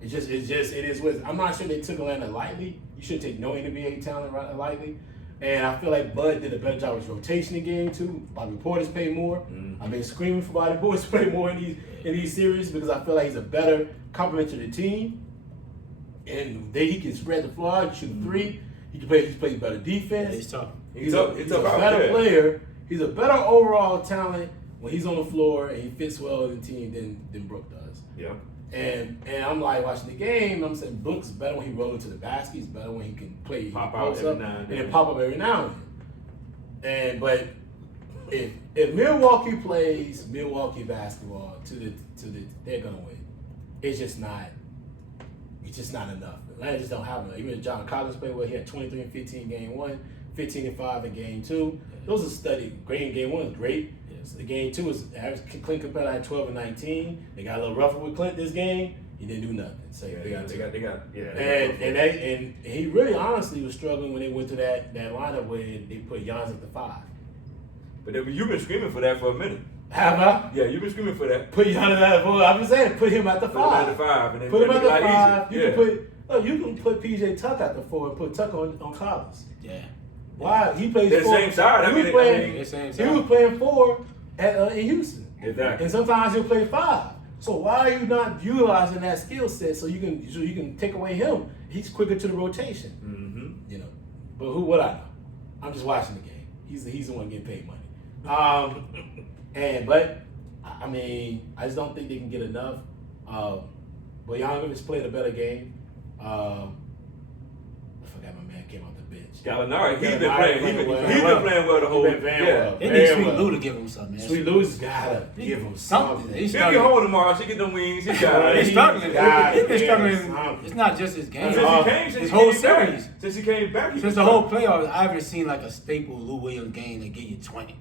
It is what it is. I'm not sure they took Atlanta lightly. You shouldn't take no NBA talent lightly. And I feel like Bud did a better job with rotation in game 2. Bobby Portis paid more. Mm-hmm. I've been screaming for Bobby Portis to play more in these series because I feel like he's a better complement to the team. And he can spread the floor, he can shoot a 3. He plays better defense. He's tough. He's a better player. He's a better overall talent when he's on the floor and he fits well in the team than Brook does. Yeah. And I'm like watching the game. I'm saying Brook's better when he rolls into the basket. He's better when he can play Pop out every now and then. then pop up every now and then. But if Milwaukee plays Milwaukee basketball they're gonna win. It's just not enough. Atlanta just don't have enough. Even if John Collins played well, he had 23 and 15 in game 1, 15 and 5 in game 2. Those are studied. Great in game 1 is great. Yes. The game 2 is average. Clint Capella had 12 and 19. They got a little rougher with Clint this game. He didn't do nothing. So and he really honestly was struggling when they went to that lineup where they put Giannis at the 5. But you've been screaming for that for a minute. Have I? Yeah, you've been screaming for that. Put Giannis at the 4. I've been saying put him at the 5. Put him at the 5, and then put him at the 5. You You can put PJ Tuck at the 4 and put Tuck on Collins. Yeah. Why? He plays They're 4. same side. He was playing 4 in Houston. Exactly. And sometimes he'll play 5. So why are you not utilizing that skill set so you can take away him? He's quicker to the rotation. Mm-hmm. You know. But what I know? I'm just watching the game. He's the one getting paid money. But I mean, I just don't think they can get enough. Bojan has played a better game. I forgot my man came off the bench. Gallinari, he's been playing well the whole time. yeah. They need Sweet Lou to give him something, man. Sweet Lou's gotta give him something. He'll get home tomorrow. She get them wings. He's struggling. He's been struggling. It's not just his game. His whole series. Since he came back. Since the whole playoffs, I haven't seen like a staple Lou Williams game that get you 20.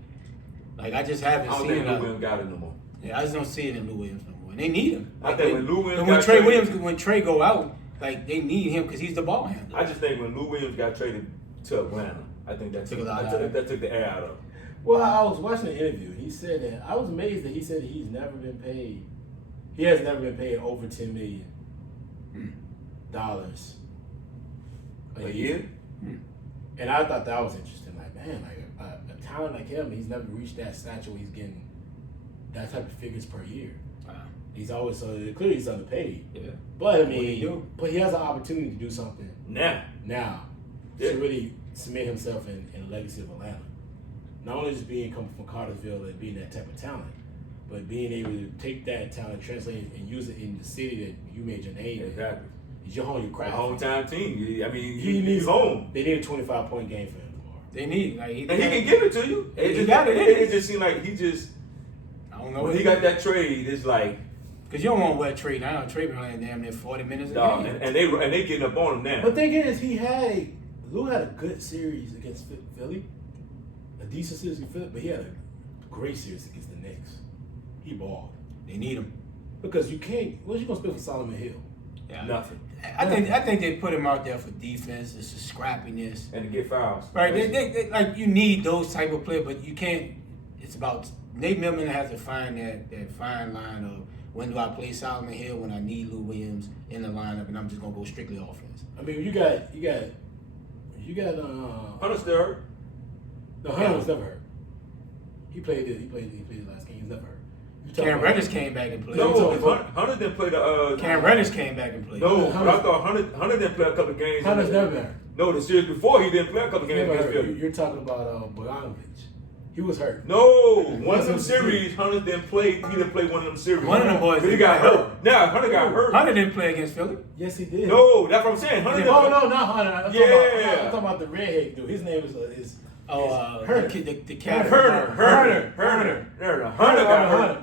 Like I just haven't seen it. I don't think Lou Williams got it no more. Yeah, I just don't see it in Lou Williams no more. And they need him. I think when Lou Williams got traded, when Trey go out, like they need him because he's the ball handler. I just think when Lou Williams got traded to Atlanta, I think that took the air out of him. Well, I was watching an interview. He said that I was amazed that he said that he's never been paid. He has never been paid over $10 million a year. And I thought that was interesting. Like, man, like a talent like him, he's never reached that stature where he's getting that type of figures per year. He's always clearly he's underpaid. Yeah. But I mean, he has an opportunity to do something now to really cement himself in the legacy of Atlanta. Not only just coming from Cartersville and being that type of talent, but being able to take that talent, translate it, and use it in the city that you made your name. Exactly. He's your home, your craft. Hometown team. I mean, he's home. They need a 25-point game for him tomorrow. They need he can give it to you. It just seemed like he just. I don't know when he got that trade. It's like. Because you don't want to wear Trey now. Trey been playing damn near 40 minutes a game. And they getting up on him now. But the thing is, Lou had a good series against Philly. A decent series against Philly, but he had a great series against the Knicks. He balled. They need him. Because you can't, what you going to spend for Solomon Hill? Yeah. Nothing. I think they put him out there for defense. It's a scrappiness. And to get fouls. Right. They like you need those type of players, but you can't. It's about Nate Millman has to find that fine line of when do I play Solomon Hill when I need Lou Williams in the lineup and I'm just gonna go strictly offense. I mean, you got. Hunter still hurt. No, Hunter was never hurt. He played the last game. He was never hurt. Cam Reddish came back and played. No, Hunter didn't play the. Cam Reddish came back and played. No, but I thought Hunter didn't play a couple games. Hunter's never been hurt. No, the series before he didn't play a couple games against Philly. You're talking about Bogdanovich. He was hurt. No, one of them series, Hunter didn't play. He didn't play one of them series. One of them boys. But he got hurt. Now Hunter got hurt. Hunter didn't play against Philly. Yes, he did. No, that's what I'm saying. Hunter. Oh no, not Hunter. I'm Yeah. talking about the redhead dude. His name is Hunter. The cat. Hunter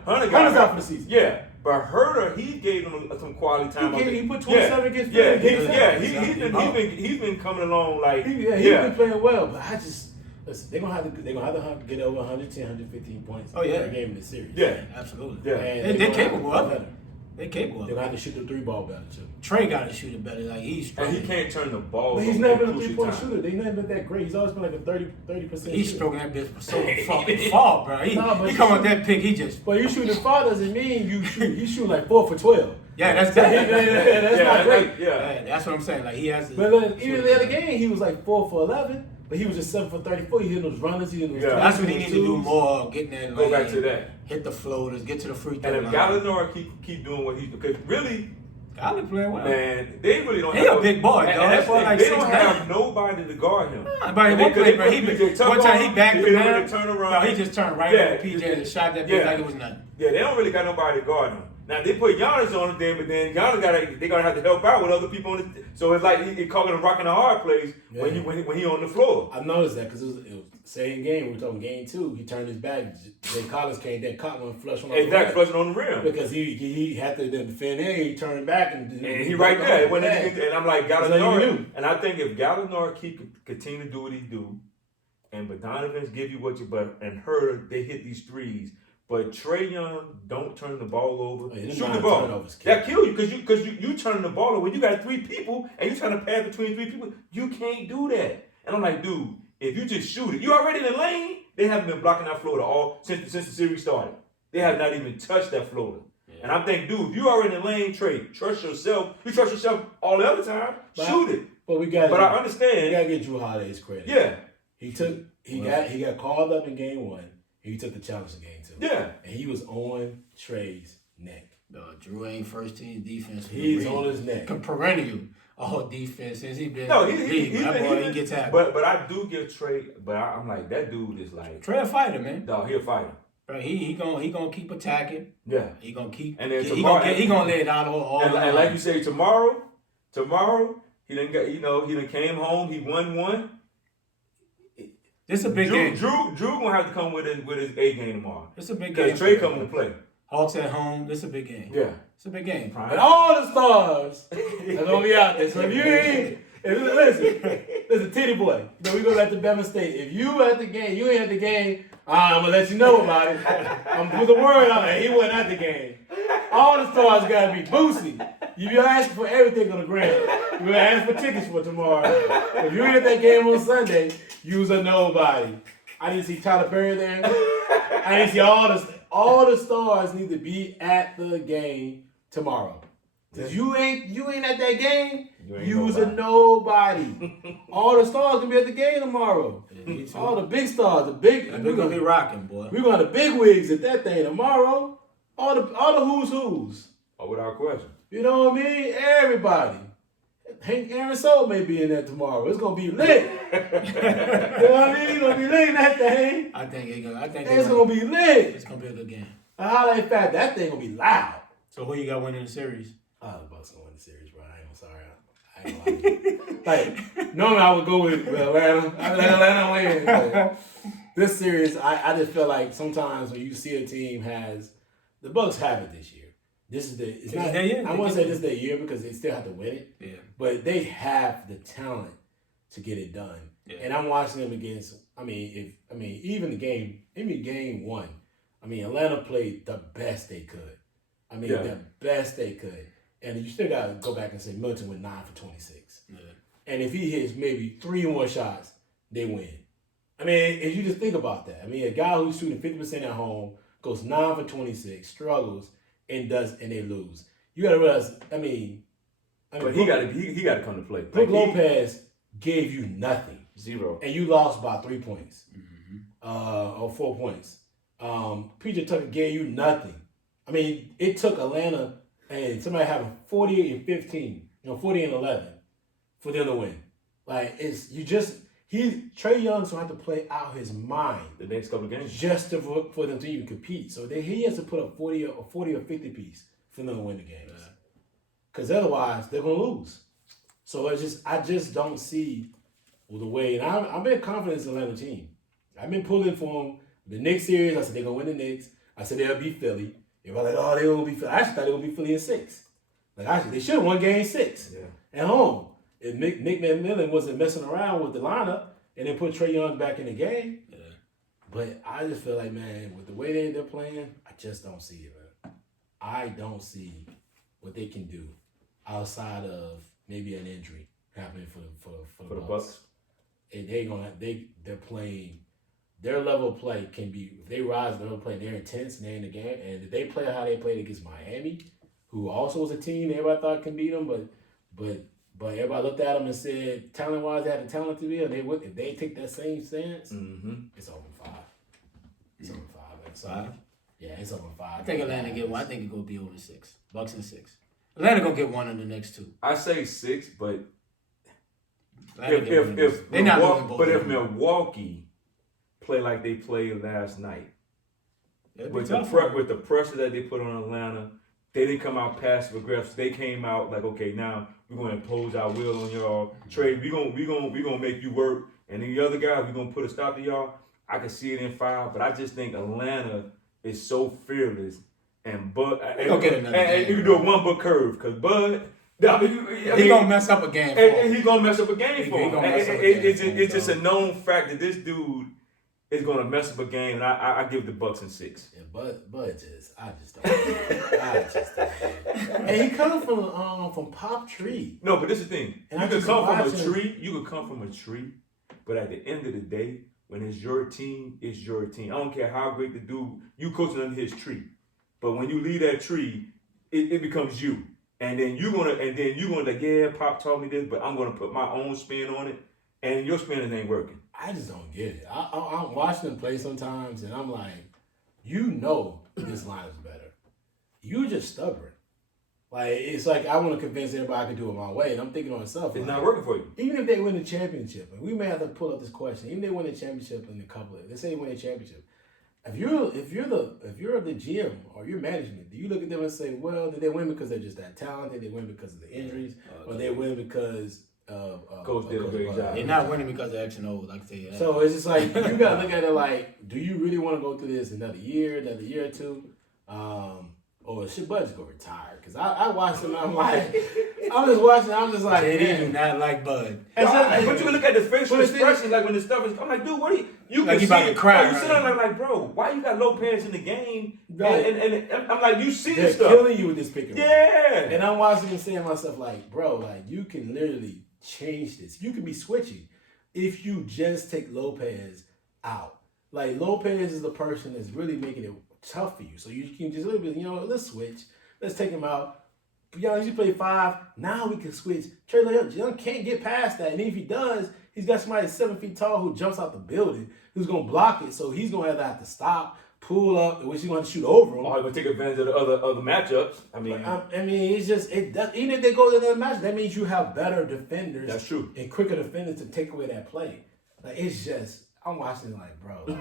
Hunter's out for the season. Yeah. But Herter, he gave him some quality time. He put 27 against Philly. He's been coming along like He's been playing well. But I just listen. They're gonna have to get over 110, 115 points. Oh yeah, per game in the series. Yeah, absolutely. Yeah, and they're capable of it. They're capable. They're gonna have to shoot the 3-ball better too. Trey got to shoot it better. Like he's and he can't turn the ball. But he's never been a 3-point shooter. He's never been that great. He's always been like a 30%. He's stroking that bitch so far, bro. He come with that pick. He just. But you shooting far doesn't mean you shoot. He shoot like 4 for 12. Yeah, that's not great. Yeah, that's what I'm saying. Like he has. But then even the other game, he was like 4 for 11. But he was just 7 for 34. He hit those runners. He hit those. That's what he needs to do more. Getting that. Go back to that. Hit the floaters. Get to the free throw. And if Gallinari keep doing what he's because really. Gallinari playing well. Man, they really don't. He a big boy, though. They don't have nobody to guard him. But he won't play, bro. One time he backed him down. Turn around. No, he just turned right over PJ and shot that bitch like it was nothing. Yeah, they don't really got nobody to guard him. Now they put Giannis on it, but then Giannis they gotta have to help out with other people on the. So it's like he calling him rocking a hard place when he on the floor. I noticed that because it was the same game. We were talking game 2. He turned his back. Jay Collins came there, caught one flush on the rim. Flushing on the rim because he had to then defend him. He turned back and he right there. And I'm like Gallinari. And I think if Gallinari continue to do what he do, and Bogdanovic give you what you and Herter they hit these threes. But Trae Young don't turn the ball over. Shoot the ball. That kill you because you turning the ball over. When you got 3 people and you trying to pass between 3 people, you can't do that. And I'm like, dude, if you just shoot it, you already in the lane. They haven't been blocking that floater all since the series started. They have not even touched that floater. Yeah. And I'm thinking, dude, if you already in the lane, Trae, trust yourself. You trust yourself all the other time. Shoot it. But I understand. You gotta get Drew Holiday's credit. Yeah. He got called up in game 1. He took the challenge in game 2. Yeah. And he was on Trae's neck. Drew ain't first team defense. He's on his neck. Perennial all defense since he been. No, he gets happy. But I do give Trae. But I'm like that dude is like Trae a fighter, man. No, he a fighter. Bro, he gonna keep attacking. Yeah. He gonna keep. And then he gonna lay it out all. And like you say, tomorrow he done came home. He won one. This is a big game. Drew gonna have to come with his A game tomorrow. It's a big game. Because Trae coming to play. Hawks at home. This is a big game. Yeah. It's a big game. And all the stars are gonna be out there. So if you ain't listen, Titty Boy. We go back to Bama State. If you at the game, you ain't at the game, I'm gonna let you know about it. I'm gonna put the word out there. He wasn't at the game. All the stars gotta be Boosie. You asking for everything on the ground. You gonna ask for tickets for tomorrow. If you ain't at that game on Sunday, you's a nobody. I didn't see Tyler Perry there. I didn't see all the stars need to be at the game tomorrow. Cause you ain't at that game, you's a nobody. All the stars gonna be at the game tomorrow. Yeah, all the big stars, we're gonna be rocking, boy. We're gonna have the big wigs at that thing tomorrow. All the who's. Oh, without question. You know what I mean? Everybody. Hank Aaron Soul may be in there tomorrow. It's gonna be lit. You know what I mean? It's gonna be lit in that thing. I think it's gonna be lit. It's gonna be a good game. I highlight fact that thing gonna be loud. So who you got winning the series? The Bucks gonna win the series, bro. I ain't gonna like normally I would go with Atlanta. I let Atlanta win. But this series, I just feel like sometimes when you see a team the Bucks have it this year. This is their year. I won't say this is their year because they still have to win it. Yeah. But they have the talent to get it done. Yeah. And I'm watching them against. Even game 1. Atlanta played the best they could. The best they could. And you still got to go back and say Milton went 9 for 26. Yeah. And if he hits maybe 3 more shots, they win. If you just think about that. A guy who's shooting 50% at home goes 9 for 26, struggles. And they lose. You gotta realize. But he gotta come to play. Brook Lopez gave you nothing, 0, and you lost by 3 points, or 4 points. PJ Tucker gave you nothing. It took Atlanta and somebody having 48 and 15, 40 and 11, for them to win. Trae Young's gonna have to play out his mind The next couple of games. just for them to even compete. So he has to put up 40 or 50 piece for them to win the games. Because otherwise they're gonna lose. So I just don't see the way. And I've been confident in the Atlanta team. I've been pulling for them. The Knicks series, I said they're gonna win the Knicks. I said they'll beat Philly. Everybody like, oh, they're gonna be Philly. I actually thought they were gonna be Philly in 6. They should have won game 6 at home. If Nick McMillan wasn't messing around with the lineup and then put Trae Young back in the game. Yeah. But I just feel like, man, with the way they're playing, I just don't see it, man. I don't see what they can do outside of maybe an injury happening for the Bucks. And they're playing. Their level of play can be, if they rise to their level of play, they're intense and they're in the game. And if they play how they played against Miami, who also was a team everybody thought can beat them, but everybody looked at them and said, talent-wise, they had the talent to be, and if they take that same stance, it's over 5. It's over 5. Man. 5? Yeah, it's over 5. I think Atlanta get one. I think it's going to be over 6. Bucks and 6. Atlanta going to get one in the next 2. I say 6, but if Milwaukee play like they played last night, with the pressure that they put on Atlanta, they didn't come out passive aggressive. They came out like, okay, now we're gonna impose our will on y'all. Trey, we gonna make you work. And the other guys, we're gonna put a stop to y'all. I can see it in 5, but I just think Atlanta is so fearless. And Bud, and you do a 1 book curve, because Bud, he's gonna mess up a game. And he's gonna mess up a game for him. It's just a known fact that this dude is gonna mess up a game, and I give the Bucks in 6. Yeah, Bud I just don't. And he comes from Pop Tree. No, but this is the thing. You could come from a tree. You could come from a tree, but at the end of the day, when it's your team, it's your team. I don't care how great the dude you coaching under his tree, but when you leave that tree, it becomes you. And then you're gonna like, yeah, Pop taught me this, but I'm gonna put my own spin on it, and your spin ain't working. I just don't get it. I'm watching them play sometimes, and I'm like, this line is better. You're just stubborn. Like, it's like I want to convince everybody I can do it my way, and I'm thinking to myself, it's not working for you. Even if they win the championship, and we may have to pull up this question. Even if they win the championship in a couple of, let's say they win the championship. If you're the GM or your management, do you look at them and say, well, did they win because they're just that talented? Did they win because of the injuries, or they win because Coach did a great job. They're not winning because of X and O, like they. So it's just like you gotta look at it like, do you really want to go through this another year or two, or should Bud just go retire? Because I watched him, I'm like, I'm just like, they do not like Bud. But you look at the facial expression, like when the stuff is, I'm like, dude, what are you like can about see to cry. You sit down like, bro, why you got Lopez in the game? Right. And I'm like, you see they're this stuff. killing you with this pick and roll. Yeah. And I'm watching and saying to myself, like, bro, like you can literally change this. You can be switching if you just take Lopez out. Like Lopez is the person that's really making it tough for you. So you can just a little bit, let's switch. Let's take him out. You play 5. Now we can switch. Trae Young can't get past that. And if he does, he's got somebody 7 feet tall who jumps out the building who's going to block it. So he's going to have to stop, pull up, which he's going to shoot over him. Or he's going to take advantage of the other matchups. I mean, it's just, even if they go to another match, that means you have better defenders. That's true. And quicker defenders to take away that play. Like, it's just, I'm watching it like, bro.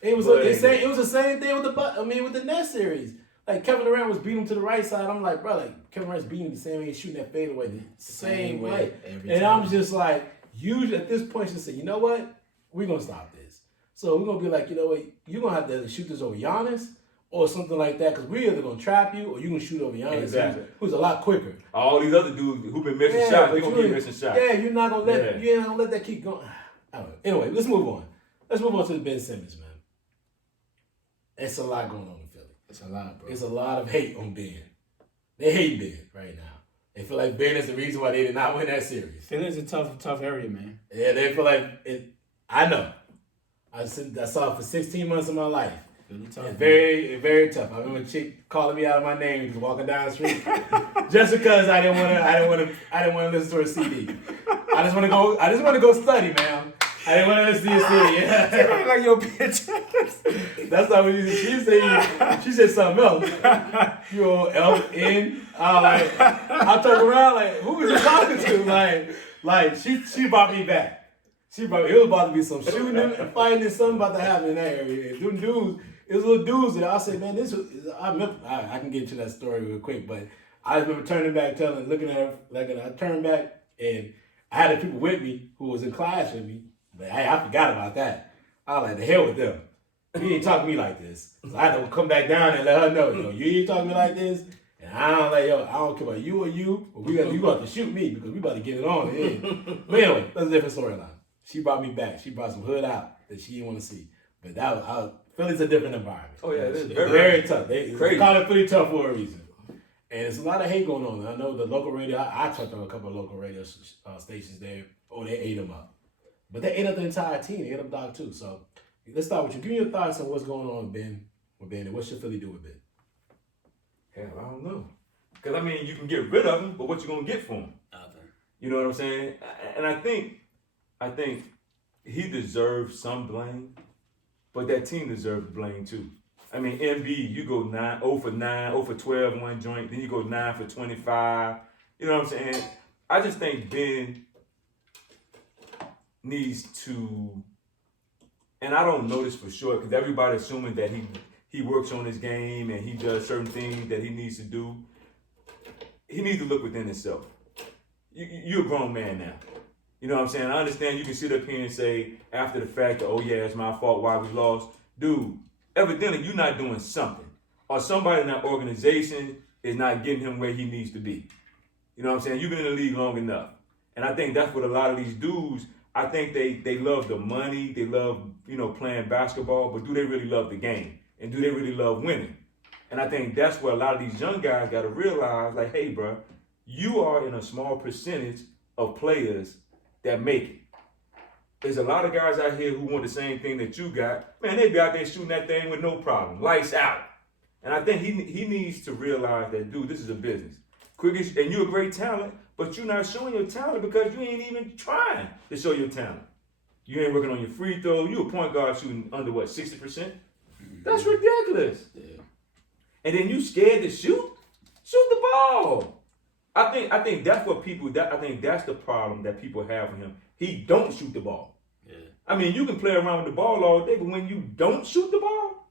It was the same thing with the Nets series. Like, Kevin Durant was beating him to the right side. I'm like, bro, Kevin Durant's beating him the same way he's shooting that fadeaway the same way. And I'm just like, usually at this point, you say, you know what? We're going to stop this. So we're going to be like, you know what? You're going to have to shoot this over Giannis or something like that, because we're either going to trap you or you're going to shoot over Giannis, who's a lot quicker. All these other dudes who've been missing shots, they're going to keep missing shots. Yeah, you're not going to let that keep going. I don't know. Anyway, let's move on. Let's move on to the Ben Simmons, man. It's a lot going on in Philly. It's a lot, bro. It's a lot of hate on Ben. They hate Ben right now. They feel like Ben is the reason why they did not win that series. Philly's a tough area, man. Yeah, they feel like it. I know. I saw it for 16 months of my life. Really tough. It's very, very tough. I remember a chick calling me out of my name just walking down the street, just because I didn't want to listen to her CD. I just want to go study, man. I didn't want to listen to your CD. Yeah. Like your bitch. That's not what she said something else. You old LN. I turned around like, who was you talking to? Like she brought me back. It was about to be some shooting and fighting and something about to happen in that area. And them dudes, it was little dudes that I said, man, I can get into that story real quick, but I remember turning back, looking at her, I turned back and I had the people with me who was in class with me, but hey, I forgot about that. I was like, the hell with them. You ain't talking to me like this. So I had to come back down and let her know, you ain't talking to me like this. And I don't care about you or you, but you about to shoot me because we about to get it on. Yeah. But anyway, that's a different storyline. She brought me back. She brought some hood out that she didn't want to see. But Philly's a different environment. Oh yeah, it's very tough. They crazy. call it Philly tough for a reason. And there's a lot of hate going on. I know the local radio. I talked on a couple of local radio stations there. Oh, they ate them up. But they ate up the entire team. They ate up Doc too. So let's start with you. Give me your thoughts on what's going on with Ben, and what should Philly do with Ben? Hell, I don't know. Because, I mean, you can get rid of him, but what you going to get for him? Nothing. You know what I'm saying? And I think he deserves some blame, but that team deserves blame too. I mean, MB, you go 0 for 9, 0 for 12 one joint, then you go 9 for 25. You know what I'm saying? I just think Ben needs to, and I don't know this for sure because everybody's assuming that he works on his game and he does certain things that he needs to do. He needs to look within himself. You're a grown man now. You know what I'm saying? I understand you can sit up here and say after the fact, oh yeah, it's my fault why we lost. Dude, evidently you're not doing something. Or somebody in that organization is not getting him where he needs to be. You know what I'm saying? You've been in the league long enough. And I think that's what a lot of these dudes, I think they love the money, they love, playing basketball, but do they really love the game? And do they really love winning? And I think that's where a lot of these young guys got to realize, like, hey, bro, you are in a small percentage of players that make it. There's a lot of guys out here who want the same thing that you got. Man, they be out there shooting that thing with no problem. Lights out. And I think he needs to realize that, dude, this is a business. And you're a great talent, but you're not showing your talent because you ain't even trying to show your talent. You ain't working on your free throw. You a point guard shooting under, 60%? That's ridiculous. Yeah. And then you scared to shoot? Shoot the ball. I think that's what I think that's the problem that people have with him. He don't shoot the ball. Yeah. I mean, you can play around with the ball all day, but when you don't shoot the ball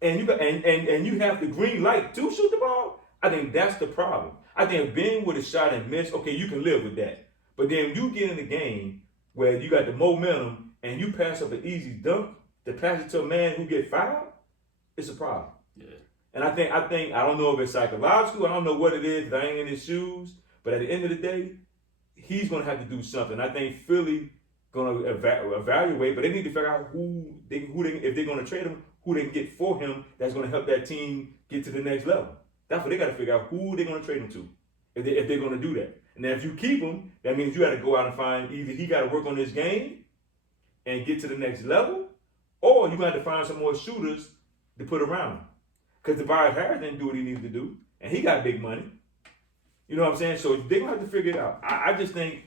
and you have the green light to shoot the ball, I think that's the problem. I think being with a shot and miss, okay, you can live with that. But then you get in the game where you got the momentum and you pass up an easy dunk to pass it to a man who get fouled, it's a problem. Yeah. And I think I don't know if it's psychological. I don't know what it is. I ain't in his shoes. But at the end of the day, he's going to have to do something. I think Philly going to evaluate, but they need to figure out if they're going to trade him, who they can get for him that's going to help that team get to the next level. That's what they got to figure out, who they're going to trade him to, if they're going to do that. And then if you keep him, that means you got to go out and find either he got to work on his game and get to the next level, or you got to find some more shooters to put around him. Because Tobias Harris didn't do what he needed to do, and he got big money. You know what I'm saying? So they're going to have to figure it out. I just think,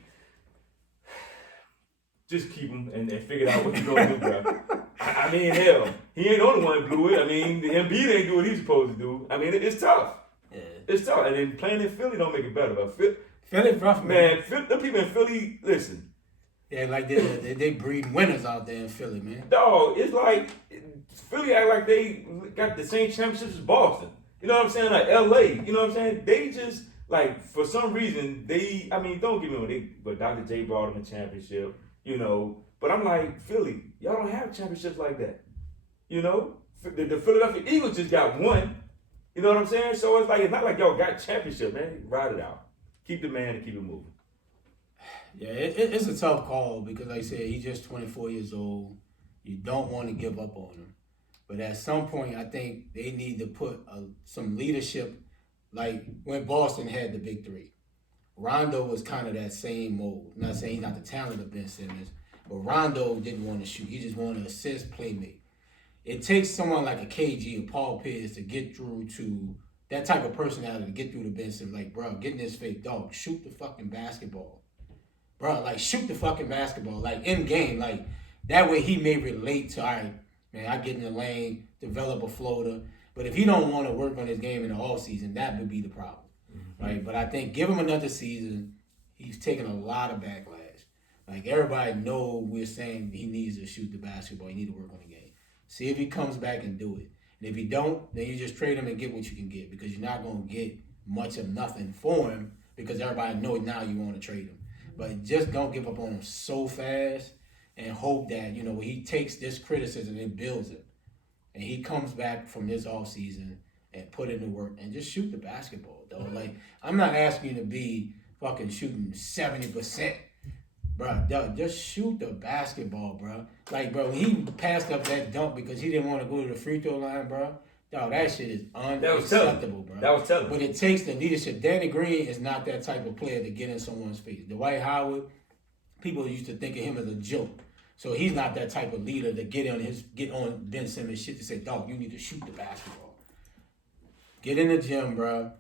just keep him and figure out what you're going to do, bro. I mean, hell, he ain't the only one that blew it. I mean, the Embiid ain't do what he's supposed to do. I mean, it's tough. Yeah. It's tough. And then playing in Philly don't make it better. But Philly rough, man. The people in Philly, listen. Yeah, like they breed winners out there in Philly, man. Dog, it's like Philly act like they got the same championships as Boston. You know what I'm saying? Like LA. You know what I'm saying? They just, like, for some reason, don't get me wrong, but Dr. J brought them a championship, But I'm like, Philly, y'all don't have championships like that. The Philadelphia Eagles just got one. You know what I'm saying? So it's not like y'all got championship, man. Ride it out. Keep the man and keep it moving. Yeah, it's a tough call because, like I said, he's just 24 years old. You don't want to give up on him. But at some point, I think they need to put some leadership, like when Boston had the big three. Rondo was kind of that same mold. I'm not saying he's not the talent of Ben Simmons, but Rondo didn't want to shoot. He just wanted to assist, playmate. It takes someone like a KG or Paul Pierce to get through to that type of personality to get through to Ben Simmons. Like, bro, get in this fake dog. Shoot the fucking basketball. Bro, like, shoot the fucking basketball. Like, in game. Like, that way he may relate to, all right, man, I get in the lane, develop a floater. But if he don't want to work on his game in the offseason, that would be the problem. Mm-hmm. Right? But I think give him another season. He's taken a lot of backlash. Like, everybody know we're saying he needs to shoot the basketball. He needs to work on the game. See if he comes back and do it. And if he don't, then you just trade him and get what you can get, because you're not going to get much of nothing for him, because everybody knows now you want to trade him. But just don't give up on him so fast, and hope that, he takes this criticism and builds it. And he comes back from this offseason and put in the work and just shoot the basketball, though. Like, I'm not asking you to be fucking shooting 70%. Bro, just shoot the basketball, bro. Like, bro, when he passed up that dunk because he didn't want to go to the free throw line, bro, dog, that shit is unacceptable, bro. That was telling. But it takes the leadership. Danny Green is not that type of player to get in someone's face. Dwight Howard, people used to think of him as a joke. So he's not that type of leader to get on Ben Simmons shit to say, dog, you need to shoot the basketball. Get in the gym, bro.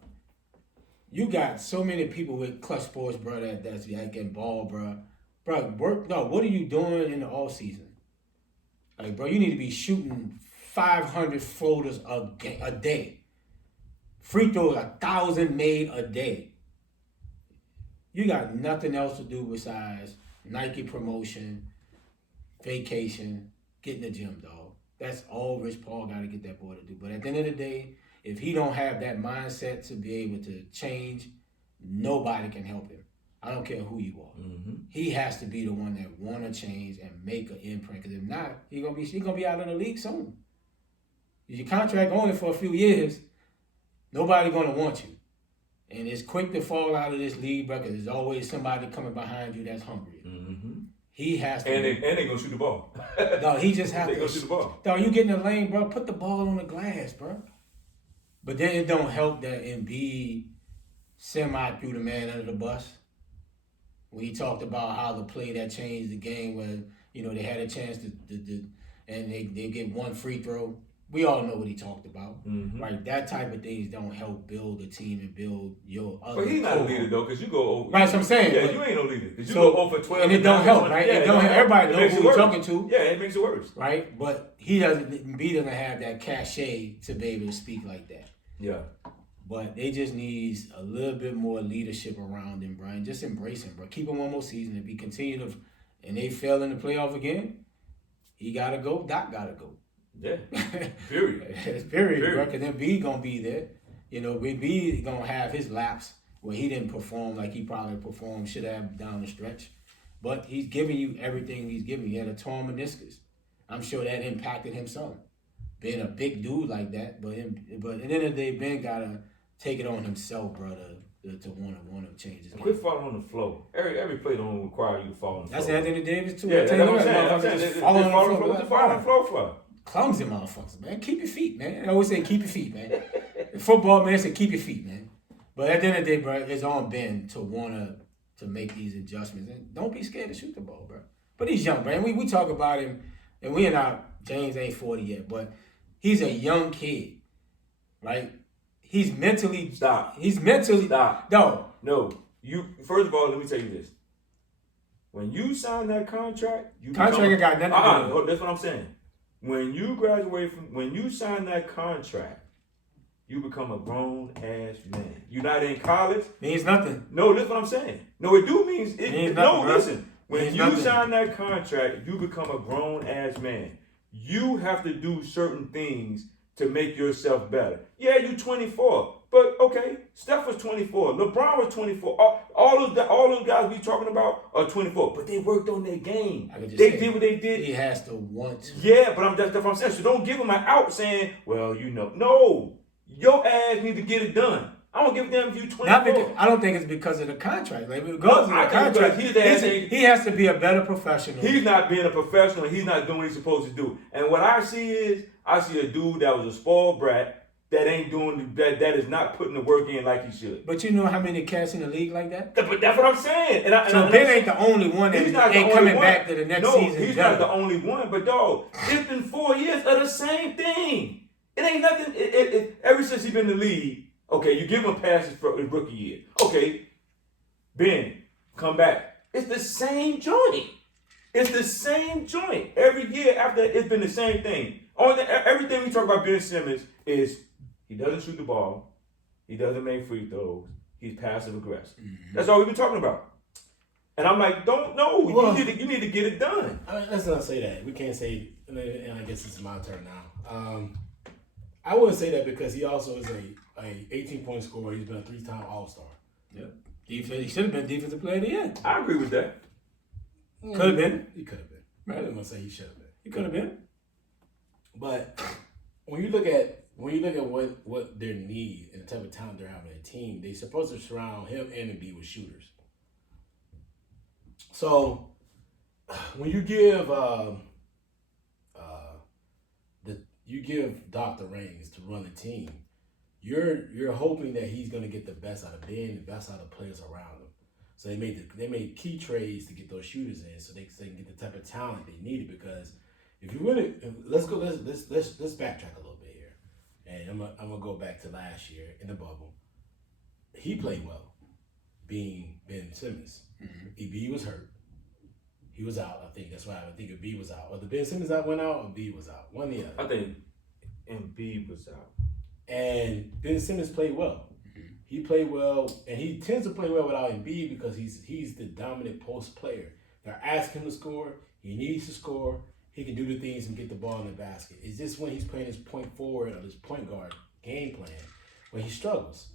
You got so many people with Clutch Sports, bro, that's getting ball, bro. Bro, what are you doing in the off season? Like, bro, you need to be shooting 500 floaters a day. Free throws 1,000 made a day. You got nothing else to do besides Nike promotion, vacation, get in the gym, dog. That's all Rich Paul got to get that boy to do. But at the end of the day, if he don't have that mindset to be able to change, nobody can help him. I don't care who you are. Mm-hmm. He has to be the one that want to change and make an imprint. Because if not, he's gonna be out of the league soon. Your contract only for a few years. Nobody gonna want you, and it's quick to fall out of this league, bro. Because there's always somebody coming behind you that's hungry. Mm-hmm. He has to. And they gonna shoot the ball. No, he just has to. They gonna shoot the ball. No, you get in the lane, bro. Put the ball on the glass, bro. But then it don't help that Embiid threw the man under the bus. When he talked about how the play that changed the game, where they had a chance to and they get one free throw. We all know what he talked about, right? That type of things don't help build a team and build your other. But he's not a leader though, because you go over. Right, that's what I'm saying. Yeah, you ain't no leader. Because you go over 12, and it don't help, right? Yeah, it don't help. Everybody knows who he's talking to. Yeah, it makes it worse, right? But he doesn't have that cachet to be able to speak like that. Yeah. But they just need a little bit more leadership around him, Brian. Just embrace him, bro. Keep him one more season. If he continue to, and they fail in the playoff again, he gotta go. Doc gotta go. Yeah. Period. It's period, bro. Because then B gonna be there. B gonna have his laps where he didn't perform like he probably should have down the stretch. But he's giving you everything he's giving you. He had a torn meniscus. I'm sure that impacted him some. Being a big dude like that, but at the end of the day, Ben gotta take it on himself, brother, to want to change his game. Quit falling on the floor. Every play don't require you to fall on the floor. That's Anthony Davis too. Yeah, that's what I'm saying. Just fall on the floor. What you fall on the floor for? Clumsy motherfuckers, man. Keep your feet, man. I always say keep your feet, man. In football, man, say keep your feet, man. But at the end of the day, bro, it's on Ben to want to make these adjustments. And don't be scared to shoot the ball, bro. But he's young, man. We talk about him, and James ain't 40 yet, but he's a young kid, right? He's mentally... Stop. No. You, first of all, let me tell you this. When you sign that contract... Contract ain't got nothing to do with it. That's what I'm saying. When you sign that contract, you become a grown-ass man. You're not in college. Means nothing. No, that's what I'm saying. No, it do means... Means nothing, listen. When you nothing. sign that contract, you become a grown-ass man. You have to do certain things to make yourself better. Yeah, you 24, but okay, Steph was 24, LeBron was 24. All those guys we talking about are 24, but they worked on their game. They did what they did. He has to want to. Yeah, but that's what I'm saying. So don't give him an out saying, well, no, your ass need to get it done. I don't give a damn if you 24. I don't think it's because of the contract. Like, because of the contract, he has to be a better professional. He's not being a professional. He's not doing what he's supposed to do. And what I see a dude that was a spoiled brat that ain't doing that is not putting the work in like he should. But you know how many cats in the league like that? But that's what I'm saying. So Ben ain't the only one that ain't coming back to the next season. No, he's not the only one. But dog, it's been 4 years of the same thing. It ain't nothing. Ever since he's been in the league. Okay, you give him passes for his rookie year. Okay, Ben, come back. It's the same joint. Every year after, it's been the same thing. Everything we talk about Ben Simmons is he doesn't shoot the ball. He doesn't make free throws. He's passive aggressive. Mm-hmm. That's all we've been talking about. And I'm like, don't know. Well, You need to get it done. I mean, let's not say that. We can't say, and I guess it's my turn now. I wouldn't say that because he also is a 18-point scorer. He's been a 3-time All-Star. Yep. He should have been defensive player of the year. I agree with that. Could have been. He could have been. Right. I'm gonna say he should have been. He could have been. But when you look at what their need and the type of talent they're having in a team, they're supposed to surround him and Embiid with shooters. So when you give Doc the reins to run the team, you're hoping that he's gonna get the best out of Ben, the best out of the players around him. So they made key trades to get those shooters in, so they can get the type of talent they needed. Because if you really let's backtrack a little bit here, and I'm gonna go back to last year in the bubble. He played well, being Ben Simmons. EB was hurt. He was out. I think that's why I think Embiid was out. Or the Ben Simmons went out, or Embiid was out. One or the other. I think Embiid was out. And Ben Simmons played well. He played well, and he tends to play well without Embiid because he's the dominant post player. They're asking him to score. He needs to score. He can do the things and get the ball in the basket. It's just when he's playing his point forward or his point guard game plan where he struggles.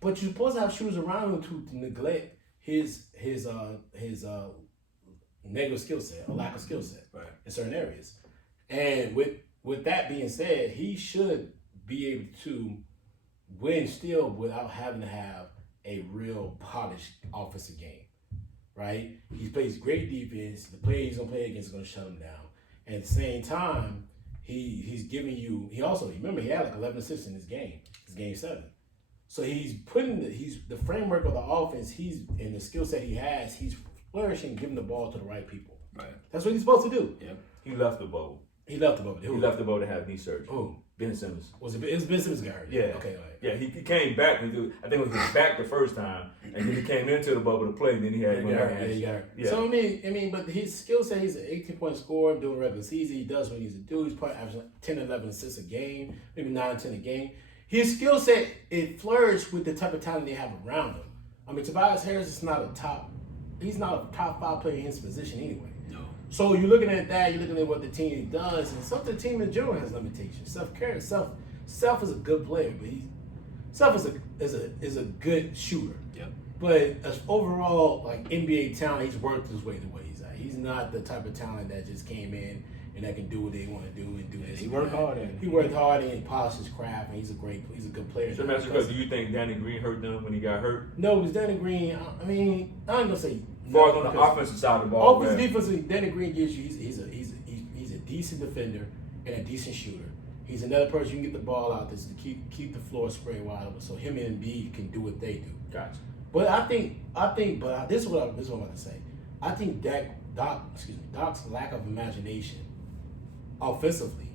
But you're supposed to have shooters around him to neglect his negative skill set or lack of skill set in certain areas. And with that being said, he should be able to win still without having to have a real polished offensive game, right? He plays great defense. The player he's gonna play against is gonna shut him down. And at the same time, he's giving you. He also remember he had like 11 assists in his game 7. So he's putting the framework of the offense. He's in the skill set he has. He's flourishing, giving the ball to the right people. Right. That's what he's supposed to do. Yeah. He left the bubble. He left the bubble. He left the bubble to have knee surgery. Who? Ben Simmons. Was it Ben Simmons got hurt? Yeah. Okay. All right. Yeah, he came back. I think he was back the first time, and then he came into the bubble to play, and then he had one hand. Yeah. So I mean, but his skill set, he's an 18-point scorer during regular season. He does what he needs to do. He's probably averaging 10, 11 assists a game, maybe 9, 10 a game. His skill set, it flourished with the type of talent they have around him. I mean, Tobias Harris is not he's not a top 5 player in his position anyway. No. So you're looking at that, you're looking at what the team does, and the team in general has limitations. Self is a good player, but Self is a good shooter. Yep. But as overall, like NBA talent, he's worked his way to where he's at. He's not the type of talent that just came in and that can do what they want to do and do this. He worked hard at it. He worked hard and he polished his craft, and he's a good player. So, Master, do you think Danny Green hurt them when he got hurt? No, because Danny Green, I mean, I'm gonna say. As far as on the offensive side of the ball, offensive defensive, Danny Green gives you. He's a decent defender and a decent shooter. He's another person you can get the ball out this to keep the floor spread wide open, so him and Embiid can do what they do. Gotcha. But this is what I'm about to say. I think Doc's lack of imagination offensively,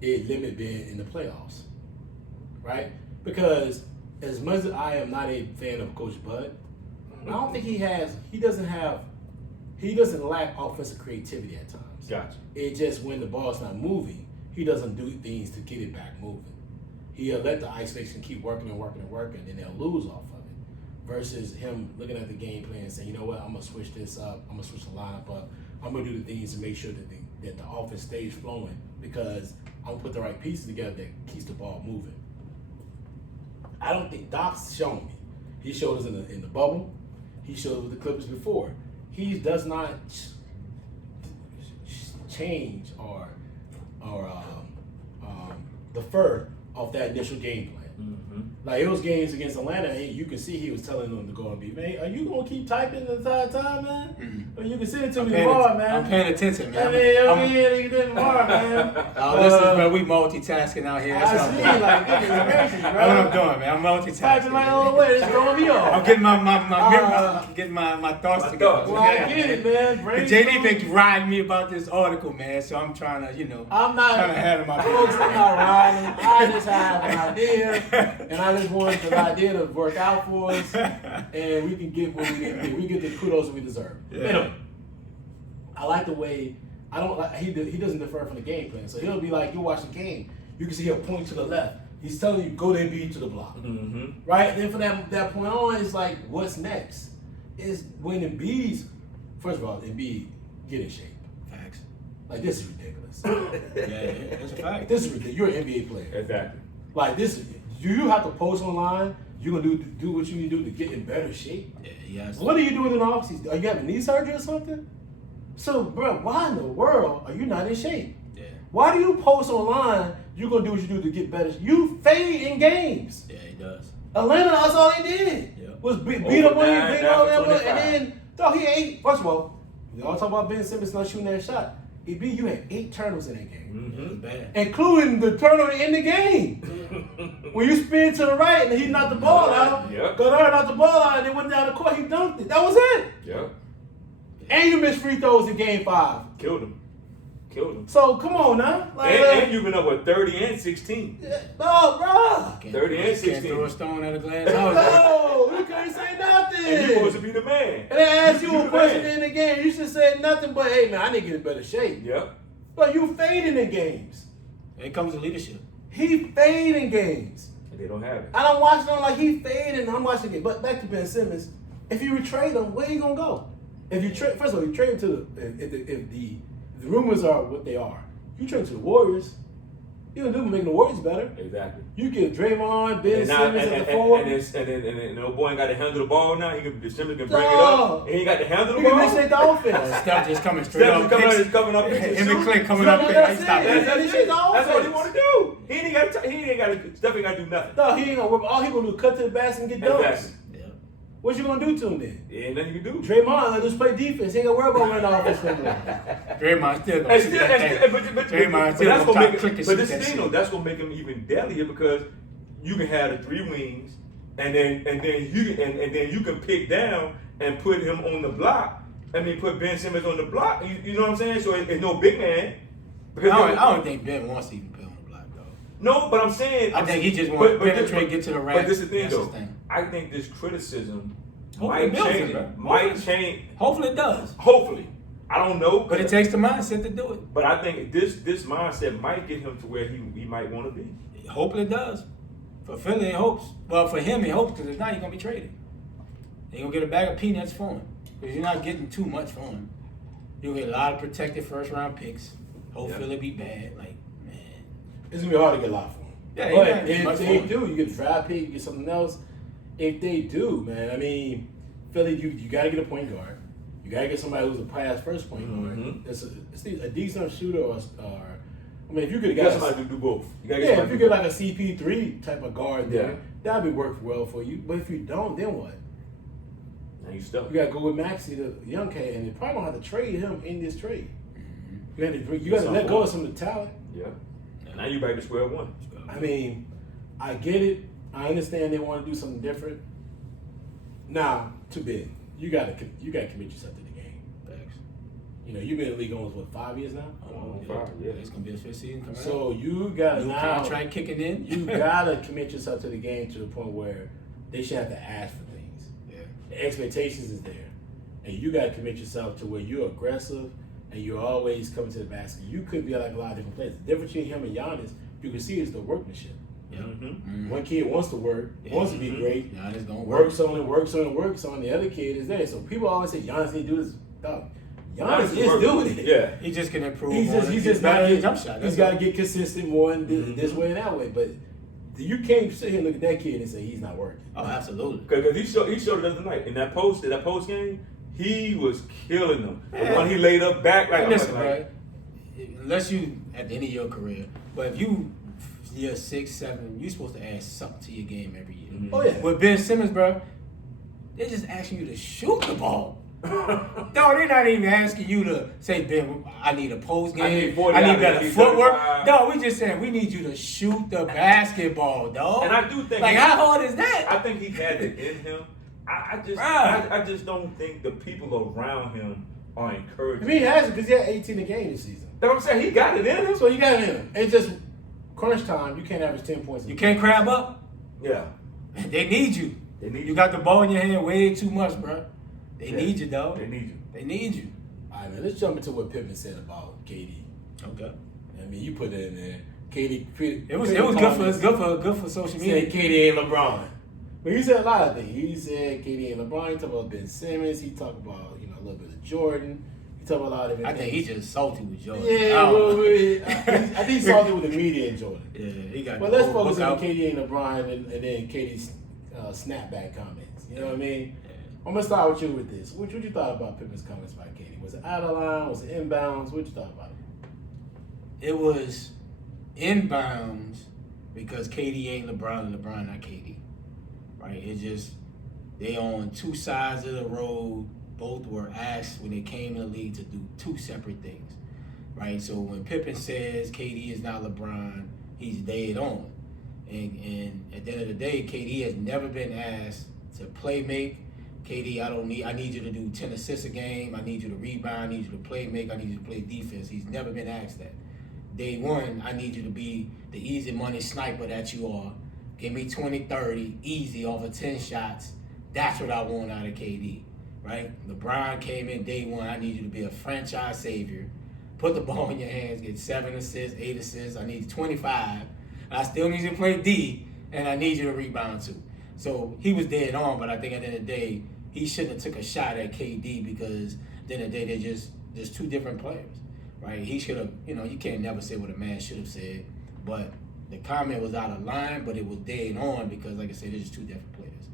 it limited Ben in the playoffs, right? Because as much as I am not a fan of Coach Bud, I don't think he doesn't lack offensive creativity at times. Gotcha. It just when the ball's not moving, he doesn't do things to get it back moving. He'll let the isolation keep working, and then they'll lose off of it. Versus him looking at the game plan and saying, you know what, I'm gonna switch this up, I'm gonna switch the lineup up, I'm gonna do the things to make sure that the offense stays flowing because I'm gonna put the right pieces together that keeps the ball moving. I don't think Doc's shown me. He showed us in the bubble. He showed us with the Clippers before. He does not change or defer off that initial game plan. Mm-hmm. Like it was games against Atlanta, you can see he was telling them to go and be, man, are you gonna keep typing the entire time, man? Mm-hmm. Or you can send it to me tomorrow, man. I'm paying attention, man. You did tomorrow, man. Listen, bro, we multitasking out here. I see, like, goodness gracious, bro. That's what I'm doing, man. I'm multitasking. Typing right all the way, it's throwing me off. I'm getting my thoughts together. Well, I get it, man. JD been riding me about this article, man, so I'm trying to, I'm not trying to handle my folks, business. I'm not riding. I just have an idea, and I just want the idea to work out for us, and we can get what we need to get. We get the kudos we deserve. Yeah. I like the way he doesn't defer from the game plan. So he'll be like, you watch the game, you can see he'll point to the left. He's telling you go to Embiid to the block, right? And then from that point on, it's like, what's next? Is when Embiid's first of all, Embiid, get in shape. Facts. Like, this is ridiculous. Yeah, that's a fact. This is ridiculous. You're an NBA player. Exactly. Like, this, do you have to post online? You're going to do what you need to do to get in better shape? Yeah, yes. What are you doing in the offseason? Are you having knee surgery or something? So, bro, why in the world are you not in shape? Yeah. Why do you post online you're going to do what you do to get better? You fade in games. Yeah, he does. Atlanta, that's all they did. Yeah. Was beat Over up on you, 9, beat down all for that, 25. and then, dog, he ate. First of all, we all talk about Ben Simmons not shooting that shot. He beat you had 8 turnovers in that game. Yeah, it was bad. Including the turnover in the game. When you spin to the right and he knocked the ball out, Yep. Goddard knocked the ball out and they went down the court, he dunked it. That was it. Yep. And you missed free throws in game 5. Killed him. So come on now. Like, And you've been up with 30 and 16. oh, bro. 30 and 16. Can't throw a stone at a glass house. No, you can't say nothing. And you're supposed to be the man. And they asked you a the question man. in the game. You should say nothing but, hey, man, I need to get in better shape. Yep. But you fading in games. It comes to leadership. He fading games. And they don't have it. I don't watch him like he fading. I'm watching it. But back to Ben Simmons. If you trade him, where you gonna go? If you trade, first of all, you trade him to if the rumors are what they are, you trade him to the Warriors. You gonna do making the Warriors better. Exactly. You get Draymond, Ben And now, Simmons at the four. and the old boy ain't got to handle the ball now. The Simmons can bring it Dog. up. He ain't got to handle the You can ball. initiate the offense. Steph just coming straight Steph up. is coming up. Him and Clay coming No, up. no, Pick. that's I stop it. that. That's it. That's what he want to do. He ain't got to. Steph ain't got to do nothing. No, he ain't gonna work. All he gonna do is cut to the basket and get dunks. Exactly. Yeah. What you gonna do to him then? Ain't nothing you can do. Draymond gonna just play defense. He ain't gonna worry about running the offense no more. Draymond still gonna And shoot still, that and thing. still, but Draymond still that's gonna gonna try make to click it. and But shoot this that thing shit. though, that's gonna make him even deadlier because you can have the 3 wings, and then you can pick down and put him on the block. I mean, put Ben Simmons on the block. You know what I'm saying? So it's no big man. Because I don't think Ben wants to even put on the block though. no, but I'm saying. I think he just wants to penetrate, get to the rack. But this is the thing That's though. his thing. I think this criticism Hopefully it might builds change. it, bro. Might change. Hopefully it does. Hopefully, I don't know. But it takes the mindset to do it. But I think this mindset might get him to where he might want to be. Hopefully it does. For Philly, it hopes. Well, for him, it hopes because if not, he's gonna be traded. They're gonna get a bag of peanuts for him because you're not getting too much for him. You'll get a lot of protected first round picks. Hopefully it'll be bad. Like, man. It's gonna be hard to get a lot for him. Yeah, but yeah, it's much if they fun. do, you get a draft pick, you get something else. If they do, man, I mean, Philly, you gotta get a point guard. You gotta get somebody who's a pass first point guard. Mhm. It's a decent shooter or I mean, if you could You get got somebody to do both. You gotta get yeah, if somebody you to get do like a CP3 type of guard there, Yeah. that'd be work well for you. But if you don't, then what? both. Now you stuck. You gotta go with Maxey, the young cat, and you probably don't have to trade him in this trade. You gotta At some let go point. of some of the talent. Yeah. Now you back to square one. I mean, I get it. I understand they want to do something different. Now, too big. You gotta commit yourself to the game. Thanks. You know, you've been in the league almost 5 years now. Yeah. It's gonna be a fifth season coming So up. you gotta New now. contract kicking in. You gotta commit yourself to the game to the point where they should have to ask for things. Yeah. The expectations is there, and you gotta commit yourself to where you're aggressive and you're always coming to the basket. You could be like a lot of different players. The difference between him and Giannis, you can see, is the workmanship. Yeah. Mm-hmm. Mhm. One kid wants to work, wants to be Mhm. great. Giannis gonna work. Works on it, works on it, works on it. The other kid is there. So people always say Giannis need to do this. Dog, Giannis is working. doing it. Yeah. He just can improve. He's on just it. he's just better got at his jump shot. He's That's got to all. get consistent more in Mhm. this way and that way. But you can't sit here and look at that kid and say he's not working. Oh, absolutely. Because he showed it the other night in that post game. He was killing them. Yeah. The one he laid up back like, Listen, I'm like, bro. Unless you at the end of your career, but if you year 6, 7, you're supposed to add something to your game every year. Mhm. Oh yeah. With Ben Simmons, bro, they're just asking you to shoot the ball. No, they're not even asking you to say, Ben, I need a post game. I need 40, I I need better need footwork. 35. No, we just saying we need you to shoot the basketball, dog. And I do think like, how hard is that? I think he had it in him. I Bruh. just don't think the people around him are I encouraging. mean, he has it because he had 18 a game this season. That's what I'm saying. He got it in him. So you got it in him. It's just crunch time. You can't average 10 points. You can't crab up. Yeah. They need you. They need You got the ball in your hand way too much, bro. They Yeah. need you, dog. They need you. They need you. All right, man. Let's jump into what Pippen said about KD. Okay. I mean, you put it in there. KD. It was good for social media. Said KD ain't LeBron. But he said a lot of things. He said KD ain't LeBron. He talked about Ben Simmons. He talked about, a little bit of Jordan. He talked about a lot of different I think things. he's just salty with Jordan. Yeah, I think he's salty with the media and Jordan. Yeah, he got. But the let's whole focus book on out. KD and LeBron and then KD's snapback comments. You know what I mean? I'm gonna start with you with this. What you thought about Pippen's comments by KD? Was it out of line? Was it inbounds? What you thought about it? It was inbounds because KD ain't LeBron and LeBron not KD. Right? It just they on two sides of the road. Both were asked when they came in the league to do two separate things. Right? So when Pippen says KD is not LeBron, he's dead on. And at the end of the day, KD has never been asked to play make. KD, I need you to do 10 assists a game. I need you to rebound. I need you to play make. I need you to play defense. He's never been asked that. Day one, I need you to be the easy money sniper that you are. Give me 20, 30, easy off of 10 shots. That's what I want out of KD, right? LeBron came in day one. I need you to be a franchise savior. Put the ball in your hands, get 7 assists, 8 assists. I need 25. I still need you to play D, and I need you to rebound too. So he was dead on, but I think at the end of the day, he shouldn't have took a shot at KD because at the end of the day, they're just two different players, right? He should have, you can't never say what a man should have said, but the comment was out of line, but it was dead on because, like I said, they're just two different players,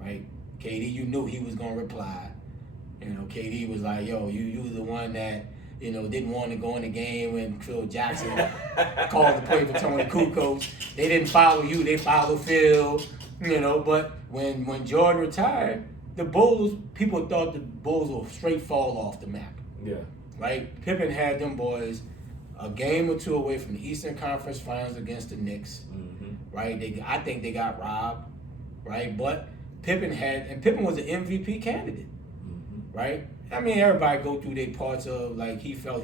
right? KD, you knew he was going to reply. KD was like, yo, you was the one that, didn't want to go in the game when Phil Jackson called the play for Tony Kukoc. They didn't follow you, they followed Phil, but when Jordan retired, the Bulls, people thought the Bulls would straight fall off the map. Yeah. Right? Pippen had them boys a game or two away from the Eastern Conference Finals against the Knicks. Mm-hmm. Right? I think they got robbed. Right? But Pippen was an MVP candidate. Mm-hmm. Right? I mean, everybody go through their parts of, like, he felt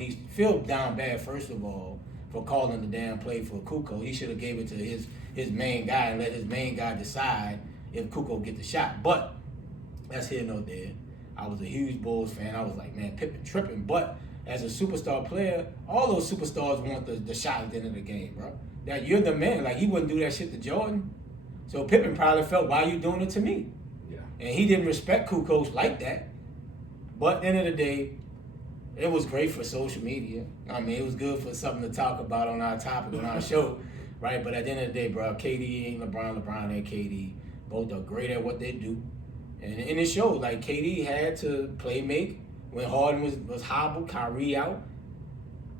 down bad, first of all, for calling the damn play for Kukoc. He should have gave it to his main guy and let his main guy decide if Kukoc get the shot. But that's here nor there. I was a huge Bulls fan. I was like, man, Pippen tripping. But as a superstar player, all those superstars want the shot at the end of the game, bro. That you're the man. Like, he wouldn't do that shit to Jordan. So Pippen probably felt, why you doing it to me? Yeah. And he didn't respect Kukoc like that. But at the end of the day, it was great for social media. I mean, it was good for something to talk about on our topic, on our show, right? But at the end of the day, bro, KD ain't LeBron, LeBron ain't KD. Both are great at what they do. And it showed, like, KD had to play make when Harden was hobbled, Kyrie out.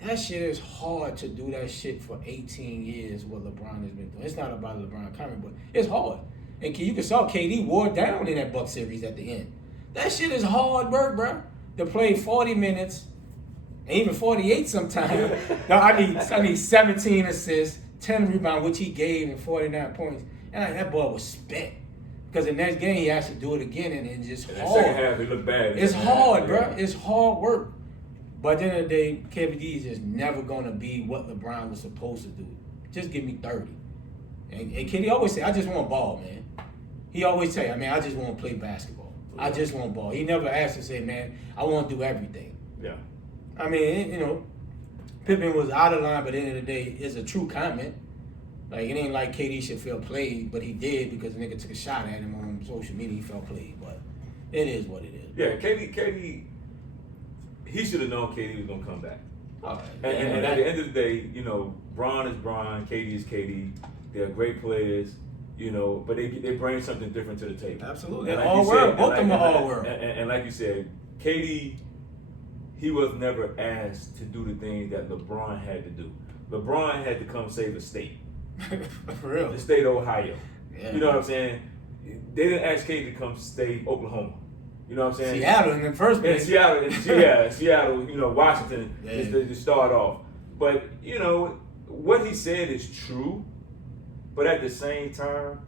That shit is hard to do that shit for 18 years, what LeBron has been doing. It's not about LeBron coming, but it's hard. And you saw KD wore down in that Bucks series at the end. That shit is hard work, bro. To play 40 minutes, and even 48 sometimes. No, I need 17 assists, 10 rebounds, which he gave, and 49 points. And that boy was spent. Because the next game, he has to do it again, and it's just And hard. the second half, he looked bad. It's hard, bro. Yeah. It's hard work. But at the end of the day, KD is just never going to be what LeBron was supposed to do. Just give me 30. And KD always say, I just want ball, man. He always say, I just want to play basketball. I just want ball. He never asked to say, man, I want to do everything. Yeah. I mean, Pippen was out of line, but at the end of the day, it's a true comment. Like, it ain't like KD should feel played, but he did because the nigga took a shot at him on social media. He felt played, but it is what it is. Yeah, KD, he should have known KD was going to come back. All right. And at the end of the day, Bron is Bron, KD is KD. They're great players, but they bring something different to the table. Absolutely. And All world. Both of them are all world. And like you said, KD, he was never asked to do the things that LeBron had to do. LeBron had to come save the state. For real. The state of Ohio. Yeah. You know what I'm saying? They didn't ask KD to come stay Oklahoma. You know what I'm saying? Seattle in the first In place. Seattle, Washington Yeah. is to start off. But, what he said is true, but at the same time,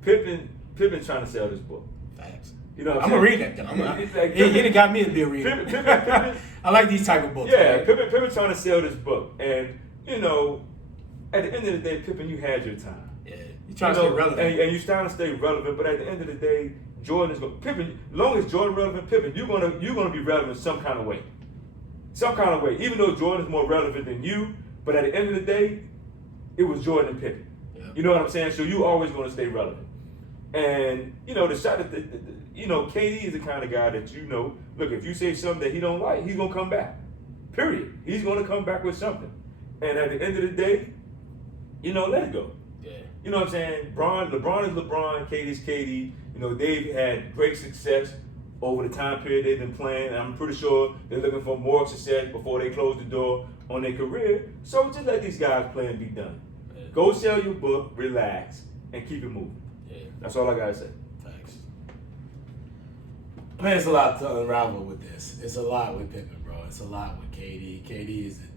Pippen trying to sell this book. Facts. You know what I'm I'm going to saying? read that, though. Pippen- He done got me to be a reader. Pippen- I like these type of books. Yeah, man. Pippen trying to sell this book. And, at the end of the day, Pippen, you had your time. Yeah. You're trying to stay relevant. And you're trying to stay relevant, but at the end of the day, Jordan is going. Pippen, as long as Jordan relevant, Pippen, you're gonna be relevant some kind of way. Some kind of way. Even though Jordan is more relevant than you, but at the end of the day, it was Jordan and Pippen. Yeah. You know what I'm saying? So you always gonna stay relevant. And the shot at KD is the kind of guy that look, if you say something that he don't like, he's gonna come back. Period. He's gonna come back with something. And at the end of the day, let it go. Yeah. You know what I'm saying? LeBron is LeBron, KD's KD. They've had great success over the time period they've been playing. And I'm pretty sure they're looking for more success before they close the door on their career. So just let these guys play and be done. Yeah. Go sell your book, relax, and keep it moving. Yeah. That's all I gotta say. Thanks. Man, it's a lot to unravel with this. It's a lot with Pippen, bro. It's a lot with KD. KD is the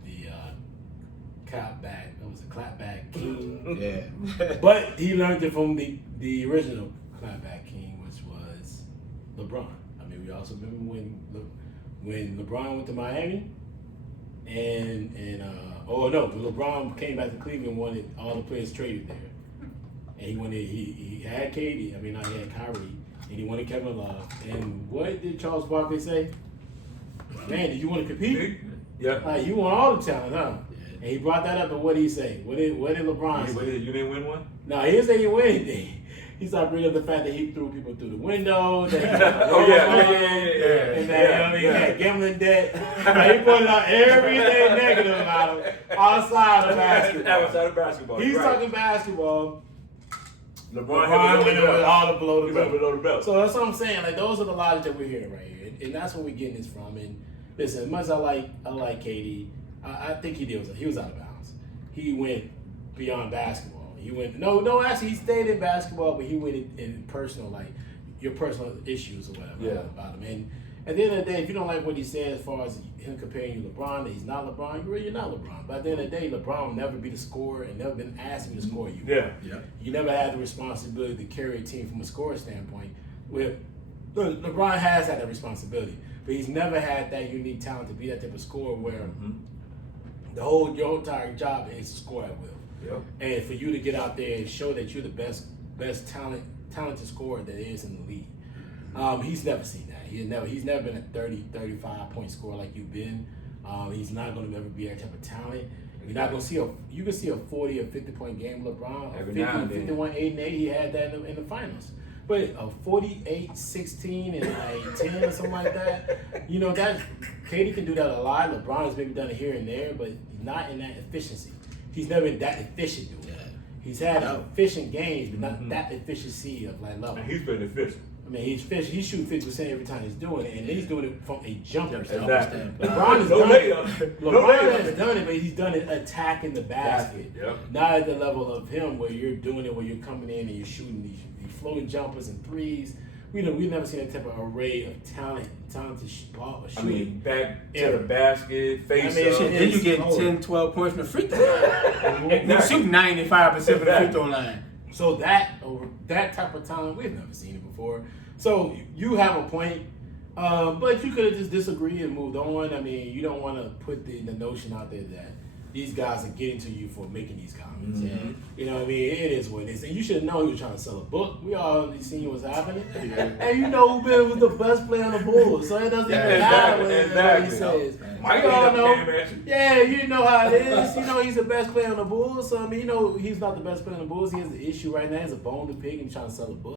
clapback king. Yeah. But he learned it from the original clapback king, which was LeBron. I mean, we also remember when LeBron went to Miami, and LeBron came back to Cleveland, wanted all the players traded there, and he had KD. I mean, not he had Kyrie, and he wanted Kevin Love. And what did Charles Barkley say? Man, did you want to compete? Yeah. You want all the talent, huh? And he brought that up, and what did he say? What did LeBron say? You didn't win one? No, he didn't say he didn't win anything. He started bringing up the fact that he threw people through the window. Oh, yeah. And that, he had gambling debt. He pointed out everything negative about him outside of basketball. Outside of basketball. He's right. talking basketball. LeBron went with all the below He the went belt. below the belt. So that's what I'm saying. Like, those are the logic that we're hearing right here. And that's where we're getting this from. And listen, as much as I like KD, I think he was out of bounds. He went beyond basketball. He went actually he stayed in basketball, but he went in personal, like your personal issues or whatever about him. And at the end of the day, if you don't like what he said as far as him comparing you to LeBron, that he's not LeBron, you're not LeBron. But at the end of the day, LeBron will never be the scorer and never been asking to score you. Yeah. You never had the responsibility to carry a team from a scorer standpoint. LeBron has had that responsibility, but he's never had that unique talent to be that type of scorer where your entire job is to score at will. Yep. And for you to get out there and show that you're the best talented scorer that is in the league. He's never seen that. He's never been a 30, 35 point scorer like you've been. He's not going to ever be that type of talent. You're not going to see you can see a 40 or 50 point game with LeBron. Every 50, now and then. 51, 8 and 8. He had that in the finals. But a 48, 16, and like 10 or something like that, that KD can do that a lot. LeBron has maybe done it here and there, but not in that efficiency. He's never been that efficient doing it. He's had efficient games, but not that efficiency of like level. And he's been efficient. I mean, he's shooting 50% every time he's doing it, and he's doing it from a jumper. Exactly. LeBron has done it. LeBron has done it, but he's done it attacking the basket. Yep. Not at the level of him where you're doing it, where you're coming in and you're shooting these floating jumpers and threes. We've never seen that type of array of talented ball shooting. I mean, back to the basket, face up. Then you get 10, 12 points from the free throw line. You shoot 95% of the free throw line. So that type of talent, we've never seen it before. So you have a point, but you could have just disagreed and moved on. I mean, you don't want to put the notion out there that these guys are getting to you for making these comments. Mm-hmm. You know what I mean? It is what it is. And you should know he was trying to sell a book. We all seen what's happening. And you know who was the best player on the Bulls. So it doesn't even matter what he says. Mike We all know. came at you. Yeah, you know how it is. You know he's the best player on the Bulls. So, I mean, he's not the best player on the Bulls. He has an issue right now. He has a bone to pick and he's trying to sell a book.